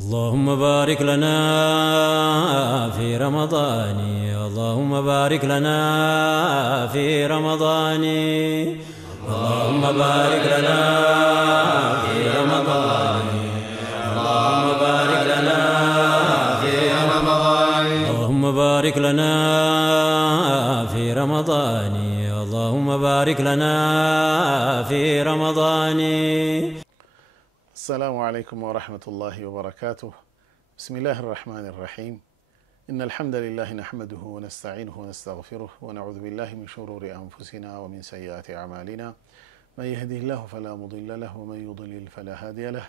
اللهم بارك لنا في رمضان اللهم بارك لنا في رمضان اللهم بارك لنا في رمضان اللهم بارك لنا في رمضان اللهم بارك لنا في رمضان اللهم بارك لنا في رمضان. السلام عليكم ورحمة الله وبركاته. بسم الله الرحمن الرحيم. إن الحمد لله نحمده ونستعينه ونستغفره ونعوذ بالله من شرور أنفسنا ومن سيئات أعمالنا. من يهده الله فلا مضل له ومن يضلل فلا هادي له.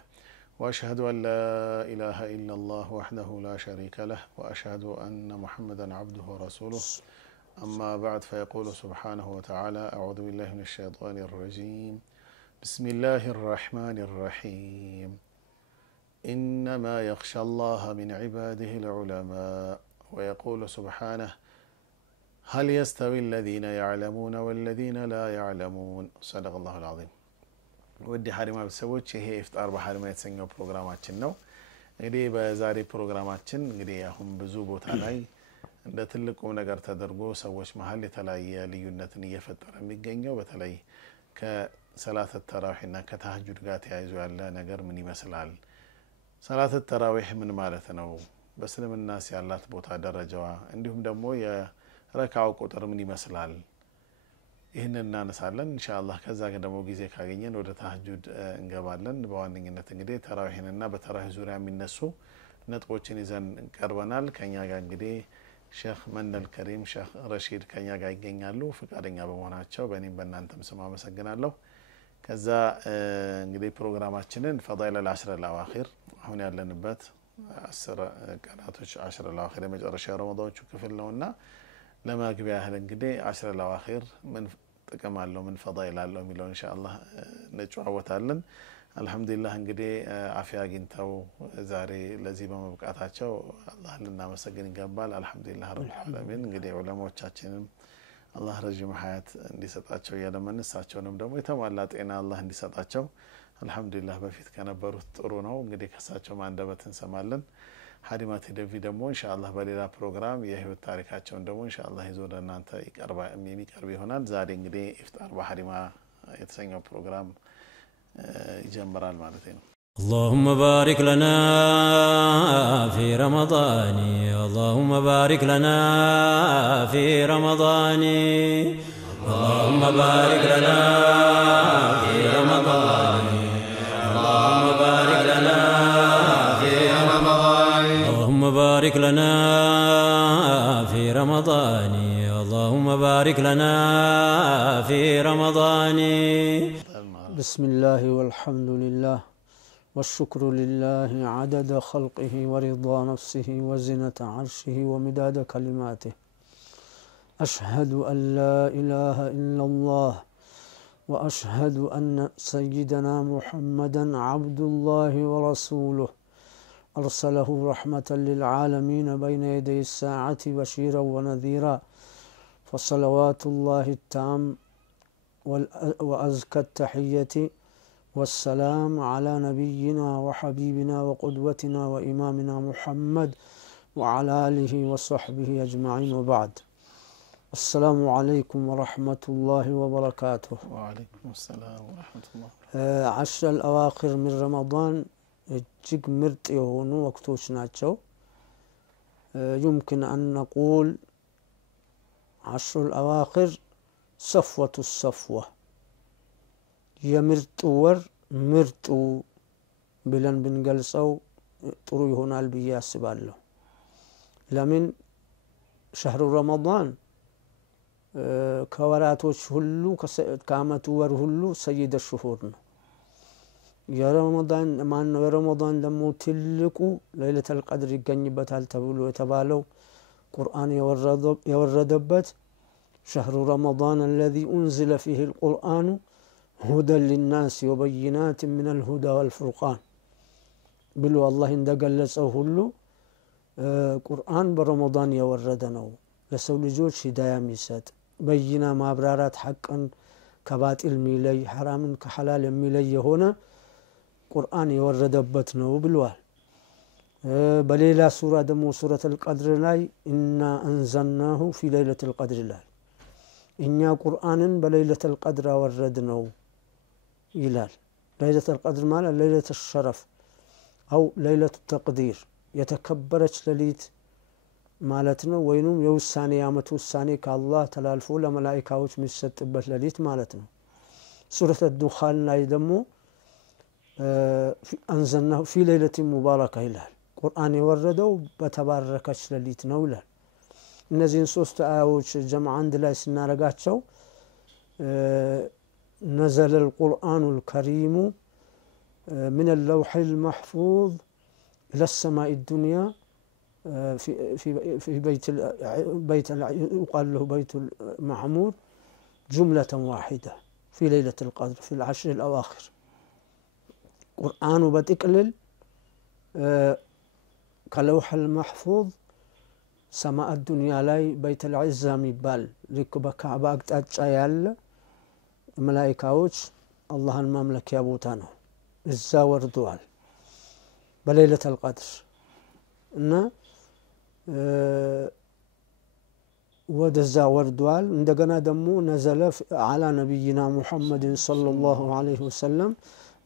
وأشهد أن لا إله إلا الله وحده لا شريك له وأشهد أن محمدا عبده ورسوله. أما بعد فيقول سبحانه وتعالى: أعوذ بالله من الشيطان الرجيم. بسم الله الرحمن الرحيم. إنما يخشى الله من عباده العلماء. ويقول سبحانه: هل يستوي الذين يعلمون والذين لا يعلمون. صدق الله العظيم. ودي حريما بسويت هي إفطار بحريما يتسنجو برنامجنا ነው እንግዲህ በዛሬ ፕሮግራማችን እንግዲህ አሁን ብዙ ቦታ ላይ እንደ ትልቁም ነገር ተደርጎ ሰዎች መሃል የተለያየ ልዩነትን እየፈጠረ የሚገኘው በተለይ ከሰላት ተራዊህና ከተሐጁድ ጋር ተያይዞ ያለ ነገር ምን ይመስላል? ሰላት ተራዊህ ምን ማለት ነው? በእስልምናስ ያላት ቦታ ደረጃዋ እንዲሁም ደግሞ የረካው ቁጥር ምን ይመስላል? ይሄንን እናነሳለን ኢንሻአላህ። ከዛ ደግሞ ጊዜ ካገኘን ወደ ተሐጁድ እንገባለን። በዋነኝነት እንግዲህ ተራዊህንና በተራዊህ ዙሪያ የሚነሱ ነጥቦችን ይዘን ቀርበናል። ከኛ ጋር እንግዲህ ሼክ መንደል ከሪም ሼክ ረሺድ ከኛ ጋር ይገኛሉ ፍቃደኛ በመሆናቸው በእኔም በእናንተም ስም አመሰግናለሁ። ከዛ እንግዲህ ፕሮግራማችንን ፈዳኢል العشر الاواخر አሁን ያለንበት 10 ቀናቶች 10 الاواخر የመጨረሻ ረመዳኖቹ ክፍል ነውና ለማግቢያ ያህል እንግዲህ 10 الاواخر ምን ጥቅም አለው ምን ፈዳኢል አለው የሚለው ኢንሻአላህ እንጨዋወታለን። አልহামዱሊላህ እንግዲህ አፊያ አግኝተው ዛሬ ለዚህ በመብቃታቸው አላህን ልናመሰግን ይገባል። አልহামዱሊላህ ረብል ዓለሚን። እንግዲህ ዑለማዎቻችንም አላህ ረጅም ሐያት እንዲሰጣቸው ያለመንሳቸውንም ደግሞ የተሟላ ጤና አላህ እንዲሰጣቸው አልহামዱሊላህ በፊት ከነበሩት ጥሩ ነው እንግዲህ ከሳቸው ማንደበት እንሰማለን። ሐዲማት ደቪ ደግሞ ኢንሻአላህ በሌላ ፕሮግራም የህይወት ታሪካቸውን ደግሞ ኢንሻአላህ ይዞ ለእናንተ የሚቀርብ ይሆናል። ዛሬ እንግዲህ ኢፍጣር በሐዲማ የተሰኘው ፕሮግራም يجمران مالتين. اللهم بارك لنا في رمضان اللهم بارك لنا في رمضان اللهم بارك لنا في رمضان اللهم بارك لنا في رمضان اللهم بارك لنا في رمضان اللهم بارك لنا في رمضان. بسم الله والحمد لله والشكر لله عدد خلقه ورضا نفسه وزنة عرشه ومداد كلماته. أشهد أن لا إله إلا الله وأشهد أن سيدنا محمدا عبد الله ورسوله أرسله رحمة للعالمين بين يدي الساعة بشيرا ونذيرا. فصلوات الله التام وأزكى التحية والسلام على نبينا وحبيبنا وقدوتنا وإمامنا محمد وعلى آله وصحبه أجمعين وبعد. السلام عليكم ورحمة الله وبركاته. وعليكم السلام ورحمة الله. 10 الأواخر من رمضان እጅግ ምርጥ የሆኑ ወቅቶች ናቸው። يمكن أن نقول 10 الأواخر صفوة الصفوة የምርጡ ወር ምርጡ ብለን ብንገልጸው ጥሩ ይሆናል ብዬ አስባለሁ። ለምን شهر رمضان ከወራቶች ሁሉ ከዓመቱ ወር ሁሉ ሰይድ الشهور ነው። የረመዳን ማነው የረመዳን ደግሞ ትልቁ ለይለቱል ቀድር ይገኝበታል ተብሎ የተባለው ቁርአን የወረደበት شهر رمضان الذي أنزل فيه القرآن هدى للناس وبينات من الهدى والفرقان بلو الله اندقلسه هلو قرآن برمضان يوردنو لسو لجوج هدايا ميسات بينا مابرارات حقا كباطل ميلي حرام كحلال ميلي هنا قرآن يوردبتنو بالوال በሌላ ሱራ ደግሞ ሱረቱል ቀድር ላይ ኢና አንዘልናሁ ፊ ለይለቱል ቀድር ይላል። እኛ ቁርአንን በለይለቱል ቀድር አወረድነው ይላል። ለይለቱል ቀድር ማለት ለይለቱል ሸረፍ አው ለይለቱል ተቅዲር የተከበረች ሌሊት ማለት ነው። ወይንም የውሳኔ ዓመት ውሳኔ ከአላህ ተላልፎ ለመላእክቶች የሚሰጥበት ሌሊት ማለት ነው። ሱረቱ ዱኻን ላይ ደግሞ አንዘልናሁ ፊ ለይለቲን ሙባረካ ይላል። ቁርአን የወረደው በተባረከች ሌሊት ነው ይላል። እነዚህን ሶስት አያዎች ጀምዓ አንድ ላይ ስናረጋቸው نزل القرآن الكريم من اللوح المحفوظ إلى السماء الدنيا في بيت يقال له بيت المعمور جملة واحدة في ليلة القدر في العشر الأواخر. قرآن بتقلل كلوح المحفوظ سماء الدنيا لاي بيت العزة ميبال لك بكعبة أقطع يال ملائكة الله المملكة أبوتانه إزا وردوال بليلة القدر إن ودزا وردوال عندنا دمو نزل على نبينا محمد صلى الله عليه وسلم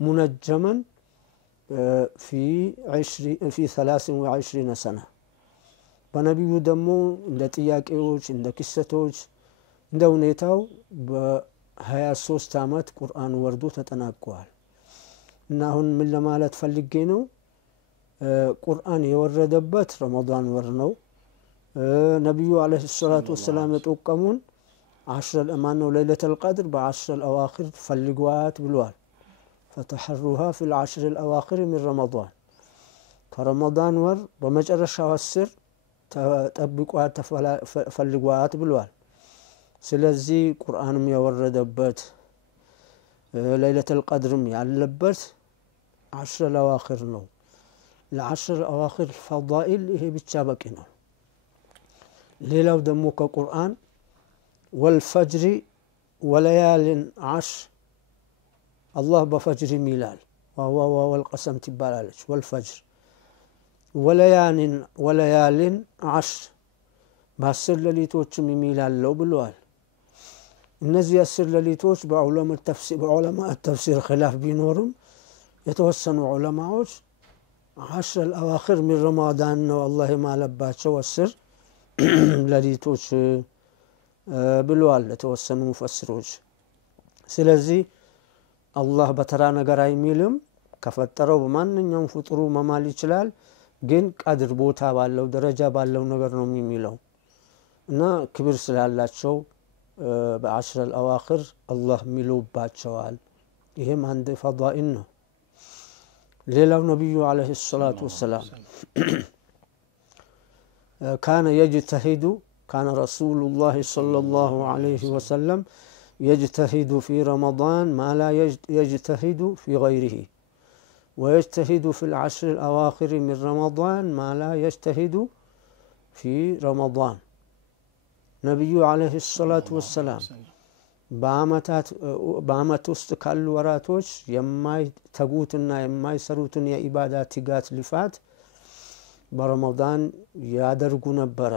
منجما في 23 سنة በነቢዩ ደግሞ እንደ ጥያቄዎች እንደ ክስተቶች እንደ ሁኔታው በ23 አመት ቁርአን ወርዶ ተጠናቋል። እና አሁን ምን ለማለት ፈልጌ ነው ቁርአን የወረደበት ረመዳን ወር ነው። ነብዩ አለይሂ ሰላቱ ወሰላም የጠቀሙን 10 الأمان وليلة القدر ب10 الأواخر ፈልጓት ብሏል። فتحروها في العشر الأواخر من رمضان ከረመዳን ወር በመጨረሻው 10 ተጠብቋት ፈልጓት ብሏል። ስለዚህ ቁርአንም የወረደበት ለይለቱል ቀድርም ያለበት 10 الأواخر ነው። ለ10 الأواخر ፈዳኢል ይሄ ብቻ በቂ ነው። ሌላው ደግሞ ከቁርአን والفجر وليال 10 الله بفجر ميلال والقسم تبالالش والفجر وليال 10 በ10 ሌሊቶችም የሚላለው ብለዋል። እነዚህ 10 ሌሊቶች በዑለማ ተፍሲር ኺላፍ ቢኖርም የተወሰኑ ዑለማዎች 10 الأواخر من رمضان ነው አላህ የማለባቸው 10 ሌሊቶች ብለዋል የተወሰኑ ሙፈሲሮች። ስለዚህ አላህ በተራ ነገር አይሚልም። ከፈጠረው በማንኛውም ፍጡሩ መማል ይችላል። ግን ቀድር ቦታ ባለው ደረጃ ባለው ነገር ነው የሚለው እና ክብር ስላላቸው በ10 الأواخر አላህ ሚሉባቸዋል። ይሄም አንድ ፈዳኢል ነው። ሌላው ነብዩ አለይሂ ሰላቱ ወሰላም كان رسول الله صلى الله عليه وسلم يجتهد في رمضان ما لا يجتهد في غيره ويجتهد في العشر الأواخر من رمضان ما لا يجتهد في رمضان. نبي عليه الصلاة والسلام በአመት ውስጥ ካሉ ወራቶች የማይተጉትና የማይሰሩትን የኢባዳት ትጋት ልፋት በረመዳን ያደርጉ ነበረ።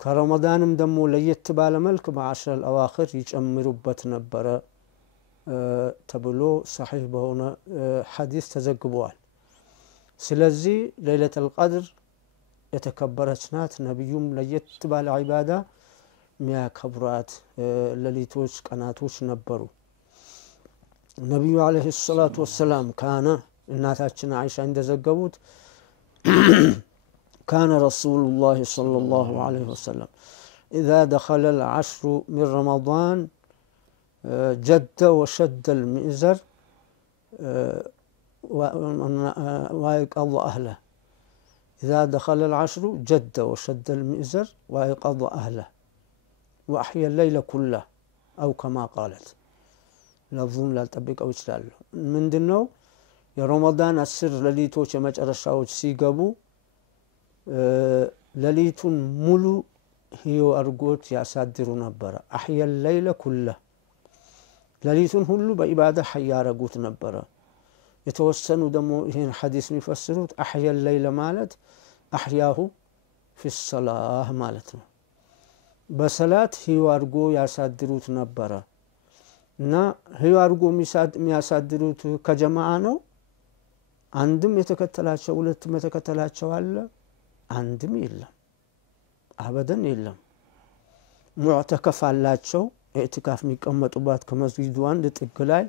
ከረመዳንም ደግሞ ለየት ባለ መልክ በ10 الأواخر ይጨምሩበት ነበረ ተብሎ ሰሒህ በሆነ ሐዲስ ተዘግቧል። ስለዚህ ለይለቱል ቀድር የተከበረች ናት። ነብዩም ለየት ባለ ዒባዳ ሚያከብራት ሌሊቶች ቀናቶች ነበሩ። ነብዩ አለይሂ ሰላቱ ወሰላም ካነ እናታችን አይሻ እንደዘገቡት كان رسول الله صلى الله عليه وسلم إذا دخل العشر من رمضان جد وشد المئزر ويقظ أهله. إذا دخل العشر جد وشد المئزر ويقظ أهله وأحيا الليل كله أو كما قالت. لفظون لا تطبق أو يشلال من دنو يا رمضان السر لليتوش مجرشاوش سيقبو ሌሊቱን ሙሉ ህይወት አርጎት ያሳድሩ ነበር። አህያ الليل كله ሌሊቱን ሁሉ በኢባዳ ሐያ ያረጉት ነበር። የተወሰኑ ደግሞ ይሄን ሐዲስ የሚፈስሩት አህያ الليل ማለት አህያሁ في الصلاة ማለት ነው። በሰላት ህይወት አድርጎ ያሳድሩት ነበረ እና ህይወት አድርጎ የሚያሳድሩት ከጀማዓ ነው። አንድም የተከተላቸው ሁለትም የተከተላቸው አለ፣ አንድም የለም፣ አበደን የለም። ሙዕተከፍ አላቸው፣ ኢዕቲካፍ የሚቀመጡባት ከመስጊዱ አንድ ጥግ ላይ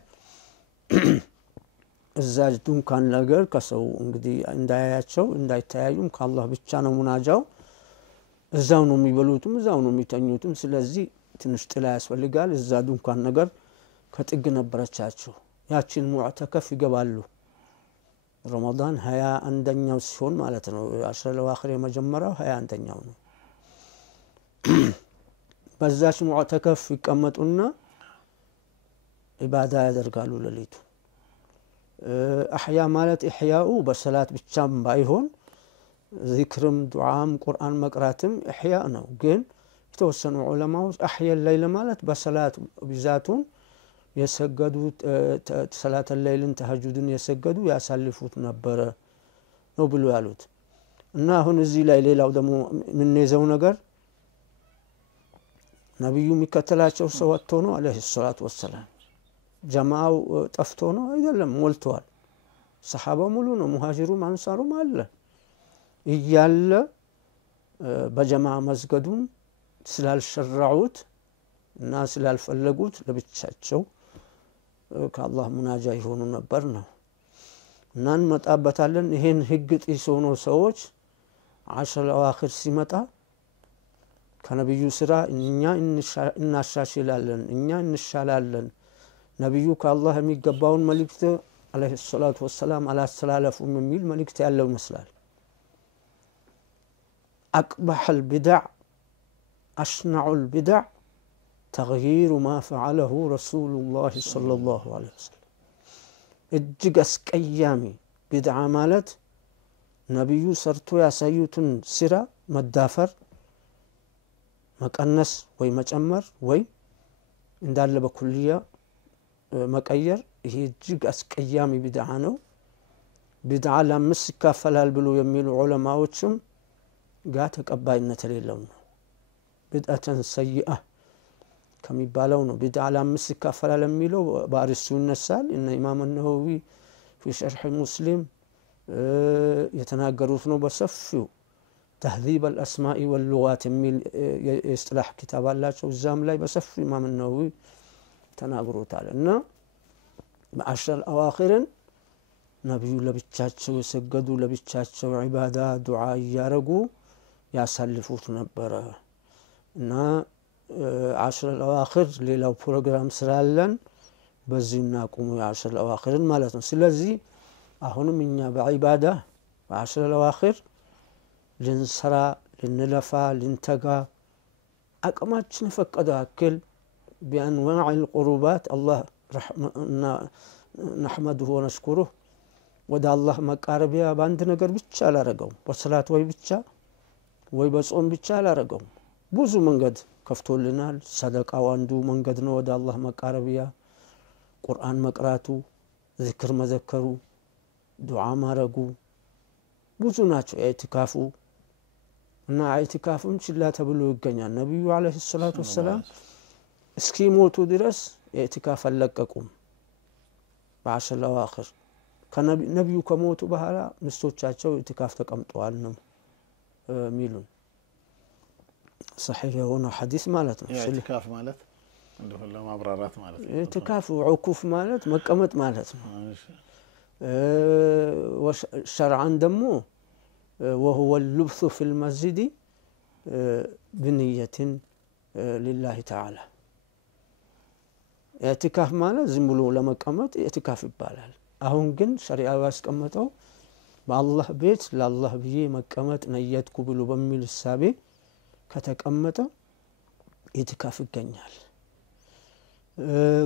እዛች ድንኳን ነገር ከሰው እንግዲህ እንዳያያቸው እንዳይተያዩም ከአላህ ብቻ ነው ሙናጃው። እዛው ነው የሚበሉትም እዛው ነው የሚተኙትም። ስለዚህ ትንሽ ጥላ ያስፈልጋል። እዛ ድንኳን ነገር ከጥግ ነበረቻቸው። ያችን ሙዕተከፍ ይገባሉ። ረመዳን 21ኛው ሲሆን ማለት ነው። አሽረ ለዋኺር የመጀመሪያው 21ኛው ነው። በዛች ሙዕተከፍ ይቀመጡና ኢባዳ ያደርጋሉ ለሊቱ። አህያ ማለት ኢህያኡ በሰላት ብቻም ባይሆን ዚክርም ዱዓም ቁርአን መቅራትም ኢህያ ነው። ግን የተወሰኑ ዑለማዎች አህያ الليل ማለት በሰላት ብዛቱን የሰገዱ ሰላት الليልን ተሐጁድን የሰገዱ ያሳልፉት ነበረ ነው ብሎ ያሉት። እና አሁን እዚህ ላይ ሌላው ደግሞ ምን ይዘው ነገር ነብዩ የሚከተላቸው ሰው ወጥቶ ነው አለይሂ ሰላቱ ወሰላም። ጀማዓው ጠፍቶ ነው አይደለም፣ ሞልቷል። ሰሃባ ሙሉ ነው፣ ሙሃጅሩም አንሳሩም አለ እያለ በጀማዓ መስገዱን ስላልሸራዑት እና ስላልፈለጉት ለብቻቸው ከአላህ ሙናጃ ይሆኑ ነበር ነው። እና እንመጣበታለን። ይሄን ህግ ጥሶ ነው ሰዎች አሽረ ለዋኺር ሲመጣ ከነብዩ ስራ እኛ እናሻሽላለን፣ እኛ እንሻላለን፣ ነብዩ ከአላህ የሚገባውን መልእክት አለይሂ ሰላቱ ወሰላም አላስተላለፉም የሚል መልእክት ያለው ይመስላል። أقبح البدع أشنع البدع تغيير ما فعله رسول الله صلى الله عليه وسلم. እጅግ አስቀያሚ ቢድዓ ማለት ነብዩ ሰርቶ ያሳዩትን ስራ መዳፈር፣ መቀነስ ወይ መጨመር ወይ እንዳለ በኩልያ መቀየር። ይሄ እጅግ አስቀያሚ ቢድዓ ነው። ቢድዓ ለአምስት ይካፈላል ብሎ የሚሉ ዑለማዎችም ጋር ተቀባይነት የሌለው ነው። ቢድዓተን ሰይአ ከሚባለው ነው። ቢድዓ ለአምስት ይካፈላል የሚለው በአርሱ ይነሳል። እነ ኢማም ነወዊ في شرح مسلم የተናገሩት ነው በሰፊው። تهذيب الأسماء واللغات የሚል የእስጥላህ ኪታብ አላቸው። እዛም ላይ በሰፊው ኢማም ነወዊ ተናግሮታል። እና በአሽር አዋኺርን ነብዩ ለብቻቸው የሰገዱ ለብቻቸው ዒባዳ ዱዓ ያረጉ ያሳልፉት ነበረ። እና አሽር አዋኺር ሌላው ፕሮግራም ስላለን በዚህ እናቁሙ የአሽር አዋኺርን ማለት ነው። ስለዚህ አሁንም እኛ በዒባዳ በአሽር አዋኺር ልንሰራ ልንለፋ ልንተጋ አቅማችን ፈቀደ ያክል بأنواع القربات الله نحمده ونشكره ودا الله مقاربيا باند ነገር ብቻ አላረገው በሰላት ወይ ብቻ ወይ በጾም ብቻ አላረገው። ብዙ መንገድ ከፍቶልናል። ሰደቃው አንዱ መንገድ ነው ወዳ አላህ መቃረቢያ። ቁርአን መቅራቱ፣ ዚክር መዘከሩ፣ ዱዓ ማረጉ ብዙ ናቸው። ኢዕቲካፉ እና ኢዕቲካፉን ችላ ተብሎ ይገኛል። ነብዩ አለይሂ ሰላቱ ወሰላም እስኪ ሞቱ ድረስ ኢዕቲካፍ አለቀቁም በአሽር ለዋኺር። ከነብዩ ከሞቱ በኋላ ምስቶቻቸው ኢዕቲካፍ ተቀምጠዋል ነው ሚሉን صحيح የሆነ ሐዲስ ማለት ነው። ኢዕቲካፍ ማለት እንደው ለማብራራት ማለት ነው። ኢዕቲካፍ ዑኩፍ ማለት መቀመጥ ማለት ነው። ወሸርዓን ደግሞ وهو اللبث في المسجد بنية لله تعالى. ኢዕቲካፍ ማለት ዝም ብሎ ለመቀመጥ ኢዕቲካፍ ይባላል። አሁን ግን ሸሪዓው ያስቀመጠው በአላህ ቤት ለአላህ ብዬ መቀመጥ ነየትኩ ብሎ በሚል ሐሳቤ ከተቀመጠ ኢዕቲካፍ ይገኛል።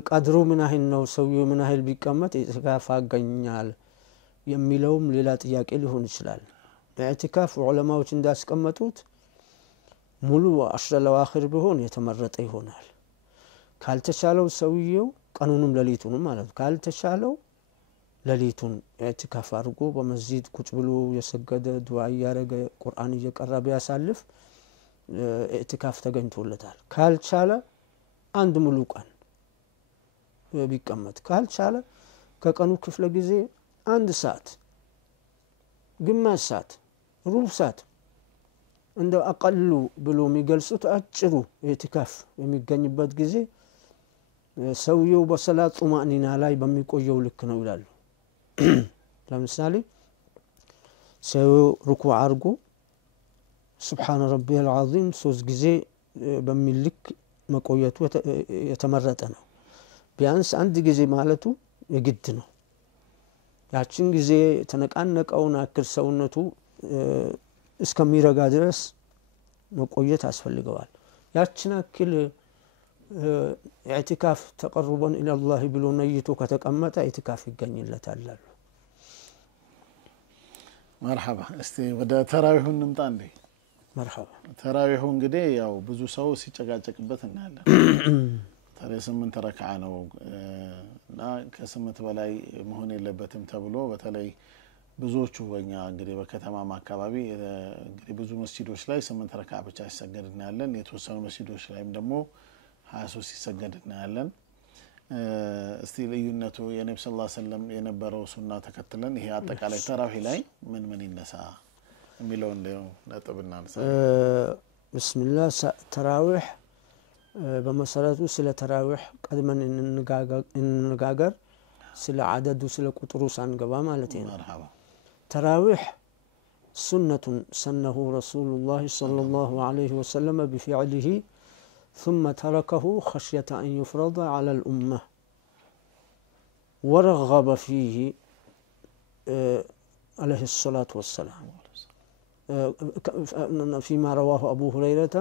ቀድሩ ምን ያህል ነው ሰውየው ምን ያህል ቢቀመጥ ኢዕቲካፍ ያገኛል የሚለውም ሌላ ጥያቄ ሊሆን ይችላል። ኢዕቲካፍ ዑለማዎች እንዳስቀመጡት ሙሉ አሽር ለዋኺር ቢሆን የተመረጠ ይሆናል። ካልተቻለው ሰውየው ቀኑንም ለሊቱንም ማለት ካልተቻለው ለሊቱን ኢዕቲካፍ አድርጎ በመስጂድ ቁጭ ብሎ የሰገደ ዱዓ ያረገ ቁርአን እየቀረበ ያሳልፍ ኢዕቲካፍ ተገኝቶለታል። ካልቻለ አንድ ሙሉ ቀን ቢቀመጥ፣ ካልቻለ ከቀኑ ክፍለ ጊዜ አንድ ሰዓት፣ ግማሽ ሰዓት፣ ሩብ ሰዓት እንደ አቀሉ ብሎ የሚገልጹት አጭሩ ኢዕቲካፍ የሚገኝበት ጊዜ ሰውየው በሰላት ጡማኒና ላይ በሚቆየው ልክ ነው ይላሉ። ለምሳሌ ሰው ሩኩዕ አድርጎ ሱብሓነ ረቢየል ዐዚም 3 ጊዜ በሚል ልክ መቆየቱ የተመረጠ ነው። ቢያንስ አንድ ጊዜ ማለቱ የግድ ነው። ያችን ጊዜ ተነቃነቀውን አክል ሰውነቱ እስከሚረጋ ድረስ መቆየት ያስፈልገዋል። ያችን አክል ኢዕቲካፍ ተቀርበን ኢለላህ ብሎ ነይቶ ከተቀመጠ ኢዕቲካፍ ይገኝለታል አሉ። መርሐባ። እስቲ ወደ ተራዊሁ እንምጣ እንዴ። መርሐባ። ተራዊሁ እንግዲህ ያው ብዙ ሰው ሲጨቃጨቅበት እናያለን። ታዲያ 8 ረክዓ ነው እና ከ8 በላይ መሆን የለበትም ተብሎ በተለይ ብዙዎቹ በእኛ እንግዲህ በከተማም አካባቢ እንግዲህ ብዙ መስጂዶች ላይ 8 ረክዓ ብቻ ሲሰገድ እናያለን። የተወሰኑ መስጂዶች ላይም ደግሞ 23 ሲሰገድ እናያለን። እስቲ ልዩነቱ የነብዩ ሰለላሁ ዐለይሂ ወሰለም የነበረው ሱና ተከትለን ይሄ አጠቃላይ ተራዊህ ላይ ምን ይነሳ የሚለውን ነጥብ እናንሳ። ቢስሚላህ። ተራዊህ በመሰረቱ ስለ ተራዊህ ቀድመን እንነጋገር፣ ስለ አደዱ ስለ ቁጥሩ ሳንገባ ማለት ነው። መርሐባ። ተራዊህ سنة سنه رسول الله صلى الله عليه وسلم بفعله ثم تركه خشية أن يفرض على الأمة ورغب فيه عليه الصلاة والسلام فيما رواه أبو هريرة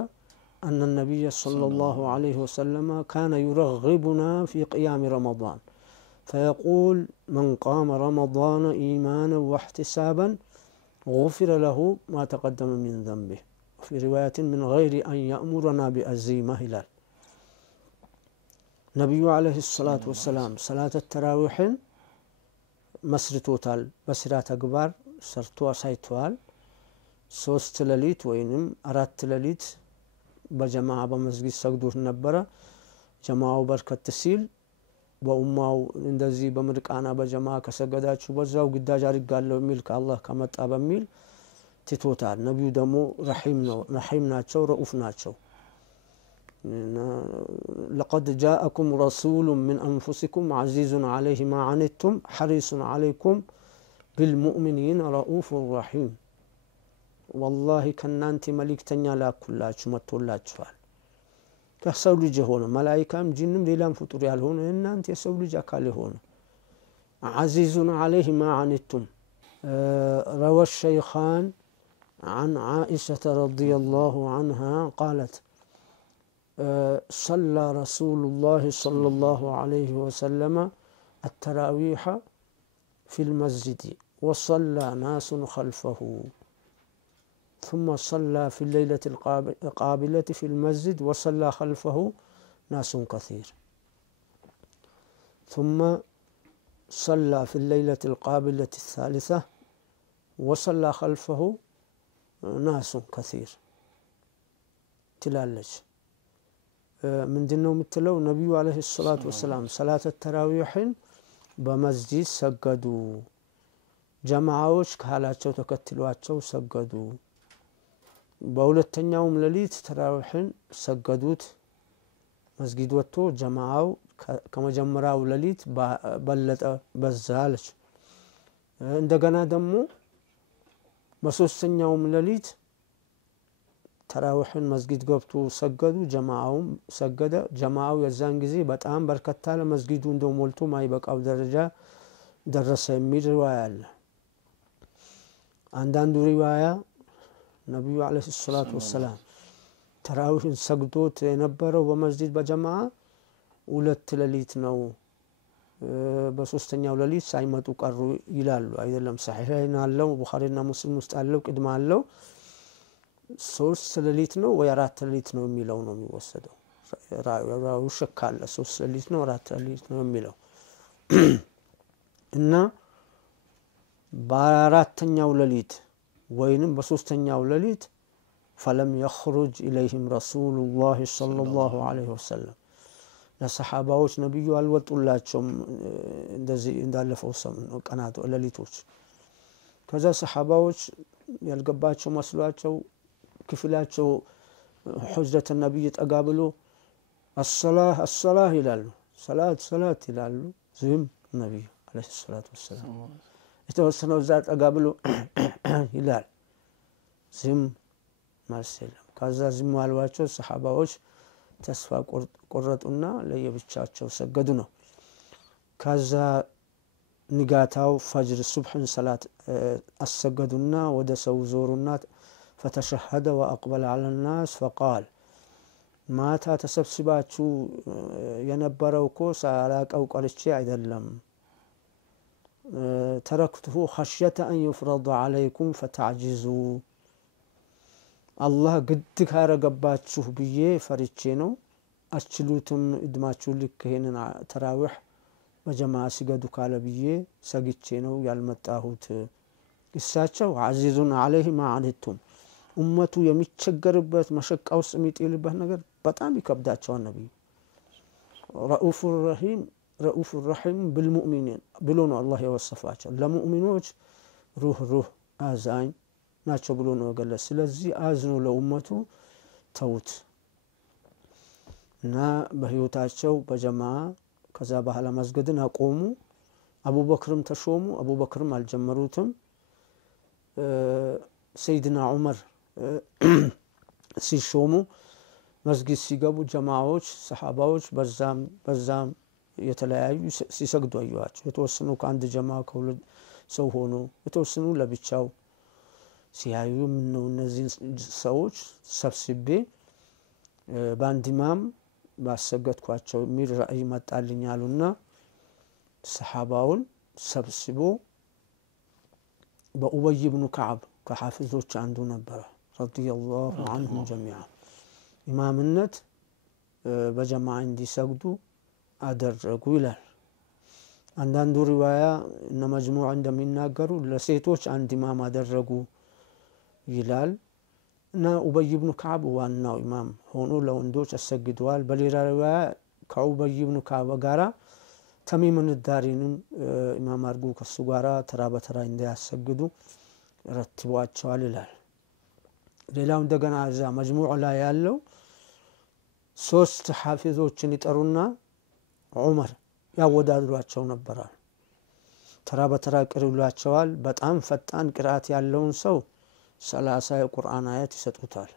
أن النبي صلى الله عليه وسلم كان يرغبنا في قيام رمضان فيقول من قام رمضان إيمانا واحتسابا غفر له ما تقدم من ذنبه في رواية من غير أن يأمرنا بأزيمة هلال. نبي عليه الصلاة والسلام صلاة التراويح مسرتوتال بسرات أكبر سرتوا سايتوال 3 لليت وينم 4 لليت بجماعة بمسجد سجدوه النبرة جماعة بركة تسيل በኡማው እንደዚህ በምርቃና በጀማዓ ከሰገዳችሁ በዛው ግዳጅ አድርጋለሁ የሚል ከአላህ ከመጣ በሚል ትቶታል። ነብዩ ደግሞ ረሂም ናቸው፣ ረኡፍ ናቸው። لقد جاءكم رسول من أنفسكم عزيز عليه ما عنتم حريص عليكم بالمؤمنين رؤوف رحيم والله كنانتي ملكتنيا لا كلاችሁ መጥቶላችኋል። ከሰው ልጅ ሆነ መላእክታም ጂንም ሌላም ፍጡር ያልሆነ እናንተ የሰው ልጅ አካል ሆነ عزيز عليه ما عنتم. روى الشيخان عن عائشة رضي الله عنها قالت صلى رسول الله صلى الله عليه وسلم التراويح في المسجد وصلى ناس خلفه ثم صلى في الليلة القابلة في المسجد وصلى خلفه ناس كثير ثم صلى في الليلة القابلة الثالثة وصلى خلفه ناس كثير تلالج من دينهم التلو نبي عليه الصلاة والسلام صلاة التراويح بمسجد سجدوا جماعوش كهالاتشو تكتلواتشو سجدوا በሁለተኛውም ሌሊት ተራዊህን ሰገዱት። መስጊድ ወጥቶ ጀማዓው ከመጀመሪያው ሌሊት በለጠ በዛለች። እንደገና ደግሞ በሶስተኛውም ሌሊት ተራዊህን መስጊድ ገብቶ ሰገዱ። ጀማዓውም ሰገደ። ጀማዓው የዛን ጊዜ በጣም በርካታ ለመስጊዱ እንደው ሞልቶ ማይበቃው ደረጃ ደረሰ የሚል ሪዋያ አለ። አንዳንዱ ሪዋያ ነብዩ አለይሂ ሰላቱ ወሰላም ተራዊህን ሰግዶት የነበረው በመስጂድ በጀማዓ 2 ሌሊት ነው፣ በሶስተኛው ሌሊት ሳይመጡ ቀሩ ይላሉ። አይደለም ሰሒህን አለው ቡኻሪና ሙስሊም ውስጥ አለው ቅድማ አለው 3 ሌሊት ነው ወይ 4 ሌሊት ነው የሚለው ነው የሚወሰደው። ራዊው ሸካለ 3 ሌሊት ነው 4 ሌሊት ነው የሚለው እና በአራተኛው ሌሊት ወይንም በሶስተኛው ሌሊት فلم يخرج إليهم رسول الله صلى الله عليه وسلم ለሰሐባዎች ነብዩ አልወጡላቸውም እንደዚህ እንዳለፈው ቀናት ሌሊቶች ከዛ ሰሐባዎች ያልገባቸው መስሏቸው ክፍላቸው ሁጅረት ነብይ ተጋብሎ الصلاه الصلاه ይላሉ ሰላት ሰላት ይላሉ ዝም ነብዩ አለይሂ ሰላቱ ወሰለም የተወሰነው እዛ ተጋብሎ ይላል ዝም ማሰለም ከዛ ዝም አልዋቸው ሰሐባዎች ተስፋ ቆረጡና ለየብቻቸው ሰገዱ ነው ከዛ ንጋታው ፈጅር ሱብህን ሰላት አሰገዱና ወደ ሰው ዞሩና فتشهد وأقبل على الناس فقال ማታ ተሰብስባችሁ የነበረው እኮ ሳላቀው ቀርቼ አይደለም تركته خشية أن يفرض عليكم فتعجزوا الله قد ካረገባችሁ ብዬ ፈርቼ ነው አችሉትም እድማችሁ ልክ ይሄንን ተራዊህ በጀማዓ ሲገዱ ካለ ብዬ ሰግቼ ነው ያልመጣሁት እሳቸው عزيزون عليه ما عنتم ኡመቱ የሚቸገርበት መሸቃው ውስጥ የሚጥልበት ነገር በጣም ይከብዳቸዋል ነብዩ رؤوف الرحيم بالمؤمنين ብሎ ነው አላህ የወሰፋቸው ለሙእሚኖች ሩህ አዛኝ ናቸው ብሎ ነው ገለ ስለዚህ አዝኖ ለኡመቱ ተውት እና በህይወታቸው በጀማዓ ከዛ በኋላ መስገድን አቆሙ አቡበክርም ተሾሙ አቡበክርም አልጀመሩትም ሰይድና ዑመር ሲሾሙ መስጊድ ሲገቡ ጀማዓዎች ሰሐባዎች በዛም የተለያዩ ሲሰግዱ አዩዋቸው የተወሰኑ ከአንድ ጀማዓ ከሁለት ሰው ሆኖ የተወሰኑ ለብቻው ሲያዩ ነው እነዚህ ሰዎች ሰብስቤ በአንድ ኢማም ባሰገድኳቸው የሚል ራእይ መጣልኛሉና ሰሐባውን ሰብስቦ በኡበይ ኢብኑ ከዓብ ከሐፊዞች አንዱ ነበር ረዲየላሁ ዐንሁም ጀሚዓ ኢማምነት በጀማዓ እንዲሰግዱ አደረጉ ይላል አንዳንዱ ሪዋያ እነ መጅሙዕ እንደሚናገሩ ለሴቶች አንድ ኢማም አደረጉ ይላል እና ኡበይ ኢብኑ ከዓብ ዋናው ኢማም ሆኖ ለወንዶች አሰግደዋል በሌላ ሪዋያ ከኡበይ ኢብኑ ከዓብ ጋራ ተሚም الداريንም ኢማም አድርጎ ከሱ ጋራ ተራ በተራ እንዲያሰግዱ ረትቧቸዋል ይላል ሌላው እንደገና እዛ መጅሙዕ ላይ ያለው ሶስት ሐፊዞችን ይጠሩና ዑመር ያወዳድሯቸው ነበር ተራ በተራ ቅርሏቸዋል በጣም ፈጣን ቅራት ያለውን ሰው 30 የቁርአን አያት ይሰጡታል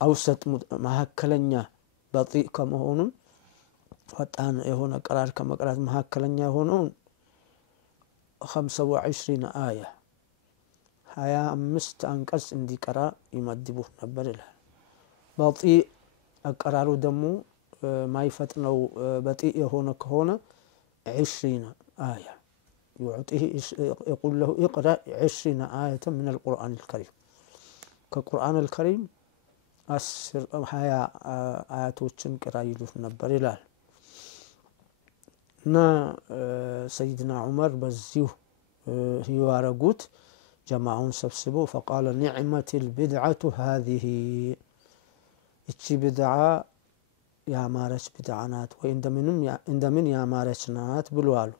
አውሰጥ መሐከለኛ በጥይ ከመሆኑም ፈጣን የሆነ ቅራት ከመቅራት መሐከለኛ የሆነው 25 አያ 25 አንቀጽ እንዲቀራ ይመድቡት ነበር ይላል በጥይ አቀራሩ ደግሞ ማይፈጥነው በጥይ የሆነ ከሆነ 20 አያ يعطيه يقول له اقرأ 20 آية من القرآن الكريم كقرآن الكريم 20 آياتوችን ቅራ ይሉት ነበር ይላል እና سيدنا عمر በዚሁ ይዋረጉት ጀማዓውን ሰብስቦ فقال نعمة البدعة هذه እቺ بدعة ያማረች بدعة ናት ወይ እንደምን ያማረች ናት ብለዋል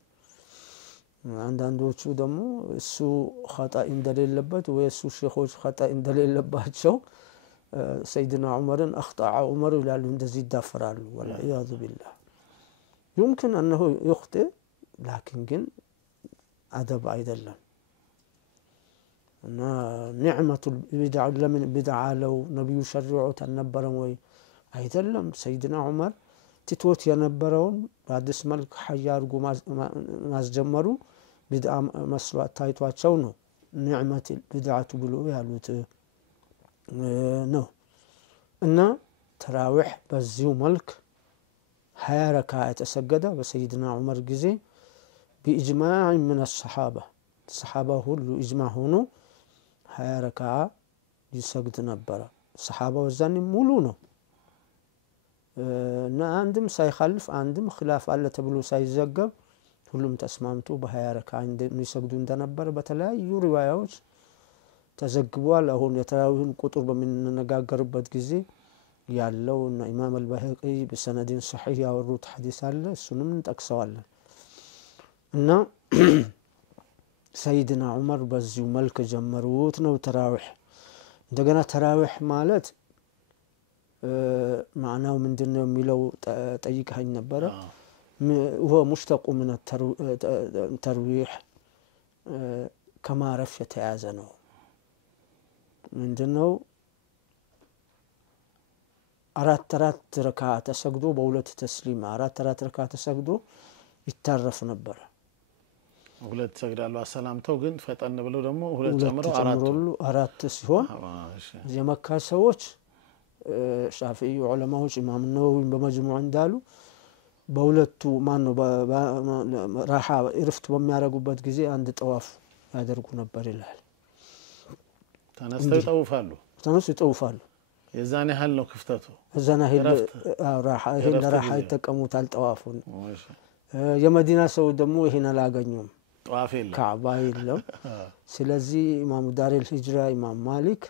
አንዳንዶቹ ደግሞ እሱ خطأ እንደሌለበት ወይ እሱ ሼኾች خطأ እንደሌለባቸው سيدنا عمرን اخطأ عمر ይላሉ እንደዚህ ይዳፈራሉ والعياذ بالله يمكن انه يخطئ لكن ግን አደብ አይደለም እና نعمة البدع ለምን بدع ለው ነብዩ ሸርዑት አልነበረም ወይ አይደለም سيدنا عمر ትቶት የነበረውን በአዲስ መልክ ሐያ አድርጎ ማስጀመሩ بدع መስሏት ታይቷቸው ነው نعمة البدعة ብሎ ያሉት ነው እና ተራዊህ በዚሁ መልክ 20 ረካ የተሰገደ በሰይድና ዑመር ጊዜ بإجماع من الصحابة الصحابة ሁሉ إجماع ሆኖ 20 ረካ ይሰግድ ነበር صحابة ወዛን ሙሉ ነው እና አንድም ሳይخالف አንድም خلاف አለ ተብሎ ሳይዘገብ ሁሉም ተስማምቶ በ20 ረካ እንደሚሰግዱ እንደነበር በተለያዩ ሪዋያዎች ተዘግቧል። አሁን የተራዊህን ቁጥር በምንነጋገርበት ጊዜ ያለው እና ኢማም አልባህቂ በሰነድን ሰሒህ ያወሩት ሐዲስ አለ እሱንም እንጠቅሰዋለን። እና ሰይድና ዑመር በዚሁ መልክ ጀመሩት ነው ተራዊህ። እንደገና ተራዊህ ማለት معناه من دنيا ميلو طيق هاي نبرة هو مشتق من الترويح كما رفيت يعزنه من دنيا أرات ركعات سجدوا بولة تسليم أرات ركعات سجدوا يتعرف نبرة ሁለት ሰግዳሉ አሰላም ተውግን ፈጠን ብለው ደግሞ ሁለት ጨምረው አራት ሲሆን የመካ ሰዎች ሻፊዒ ዑለማዎች ኢማም ነወዊ በመጅሙዕ እንዳሉ በሁለቱ ማን ነው ራሃ ኢርፍት በሚያረጉበት ጊዜ አንድ ጠዋፍ ያደርጉ ነበር ይላል። ተነስተው ይጠውፋሉ የዛኔ ሐል ነው ክፍተቱ እዛና ራሃ ይሄን ራሃ ይተቀሙታል ጠዋፉን። የመዲና ሰው ደግሞ ይሄን አላገኙም ጠዋፍ የለም ካዕባ የለም። ስለዚህ ኢማሙ ዳሪል ሂጅራ ኢማም ማሊክ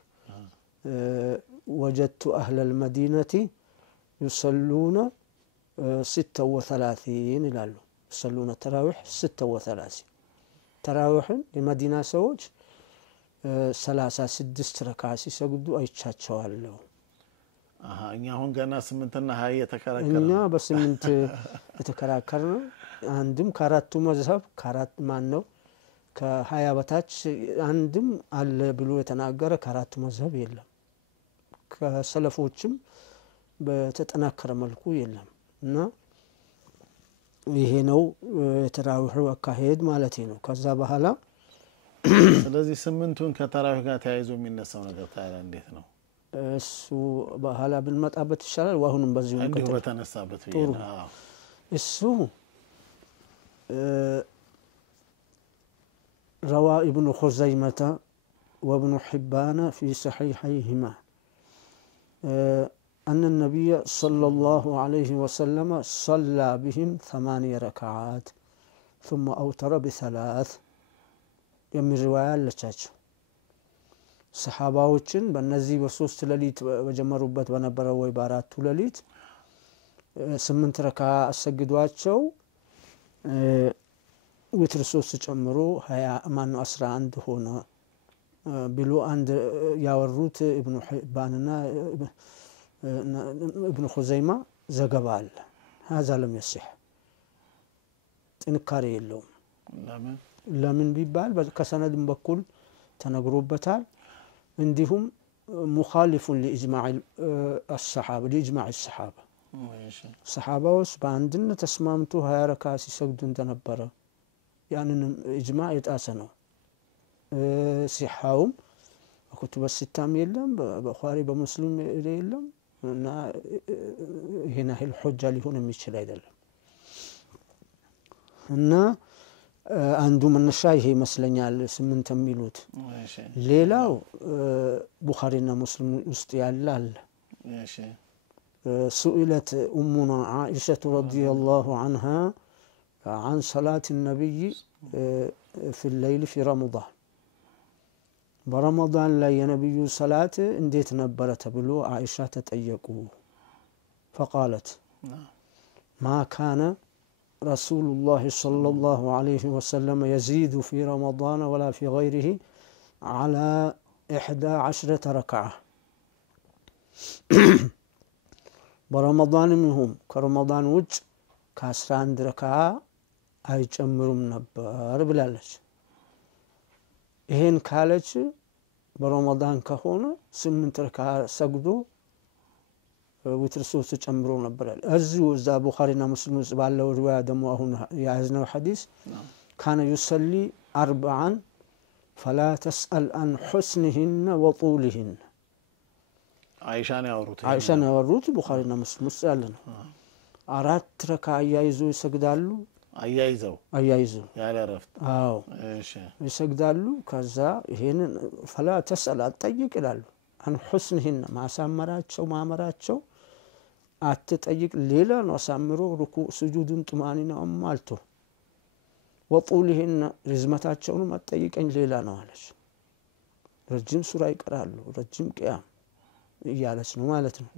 وجدت أهل المدينة يصلون 36 ይላሉ يصلون التراويح 36 ተራዊህ የመዲና ሰዎች 36 ረካ ሲሰግዱ አይቻቸዋለሁ። እኛ አሁን ገና 8 እና 20 የተከራከረ እኛ በ8 የተከራከርነው አንድም ከአራቱ መዝሀብ ከአራት ማን ነው ከ20 በታች አንድም አለ ብሎ የተናገረ ከአራቱ መዝሀብ የለም። ከሰለፎችም በተጠናከረ መልኩ የለም። እና ይሄ ነው የተራዊህ አካሄድ ማለት ነው። ከዛ በኋላ ስለዚህ 8ቱን ከተራዊህ ጋር ተያይዞ የሚነሳው ነገር ታዲያ እንዴት ነው? እሱ በኋላ ብንመጣበት ይሻላል። አሁንም በዚሁ እንዴት በተነሳበት ይሄን እሱ روى ابن خزيمة وابن حبان في صحيحيهما أن النبي صلى الله عليه وسلم صلى بهم 8 ركعات ثم أوتر ب3 يمي رواية لتاچو صحاباዎችን በእነዚህ በሶስት ሌሊት በጀመሩበት በነበረው ወይ በአራቱ ሌሊት 8 ረካ አሰግዷቸው ዊትር 3 ጨምሮ 20 ማን 11 ሆነ ብሎ አንድ ያወሩት ኢብኑ ሒባንና ኢብኑ ኹዘይማ ዘገባ አለ። هذا لم يصح ጥንካሬ የለውም። ለምን ቢባል ከሰነድም በኩል ተነግሮበታል። እንዲሁም مخالف لإجماع الصحابة لإجماع الصحابة صحابዎች በአንድነት ተስማምቶ 20 ረካ ሲሰግዱ እንደነበረ ያንን ኢጅማዕ የጣሰ ነው። ሲሐውም በኩቱበ ሲታም የለም በቡኻሪ በሙስሊም የለም እና ይሄን ያህል ሑጃ ሊሆን የሚችል አይደለም። እና አንዱ መነሻ ይሄ ይመስለኛል 8 የሚሉት። ሌላው ቡኻሪና ሙስሊም ውስጥ ያለ አለ። سئلت أمنا عائشة رضي الله عنها عن صلاة النبي في الليل في رمضان برمضان لا ينبي صلاة انديت نبرت بلو عائشة تتأيقوا فقالت ما كان رسول الله صلى الله عليه وسلم يزيد في رمضان ولا في غيره على 11 ركعة برمضان منهم كرمضان وج كاسران ركعة አይጨምሩም ነበር ብላለች። ይሄን ካለች በረመዳን ከሆነ 8 ረካ ሰግዶ ዊትር 3 ጨምሮ ነበር። እዚሁ እዛ ቡኻሪና ሙስሊም ውስጥ ባለው ሪዋያ ደግሞ አሁን ያዝነው ሐዲስ ካነ ይሰሊ 4 فلا تسأل عن حسنهن وطولهن አይሻን ያወሩት ቡኻሪና ሙስሊም ውስጥ ያለ ነው። 4 ረካ ያይዞ ይሰግዳሉ አያይዘው ያለ ረፍት አዎ እሺ ይሰግዳሉ። ከዛ ይሄንን فلا تسأل አትጠይቅ ይላሉ። አን حسنهن ማሳመራቸው አትጠይቅ ሌላ ነው አሳምሮ ሩኩዕ ስጁዱን ጥማኒና አማልቶ ወጡልህን ርዝመታቸውን አጠይቀኝ ሌላ ነው አለች ረጅም ሱራ ይቀራሉ ረጅም ቂያም እያለች ነው ማለት ነው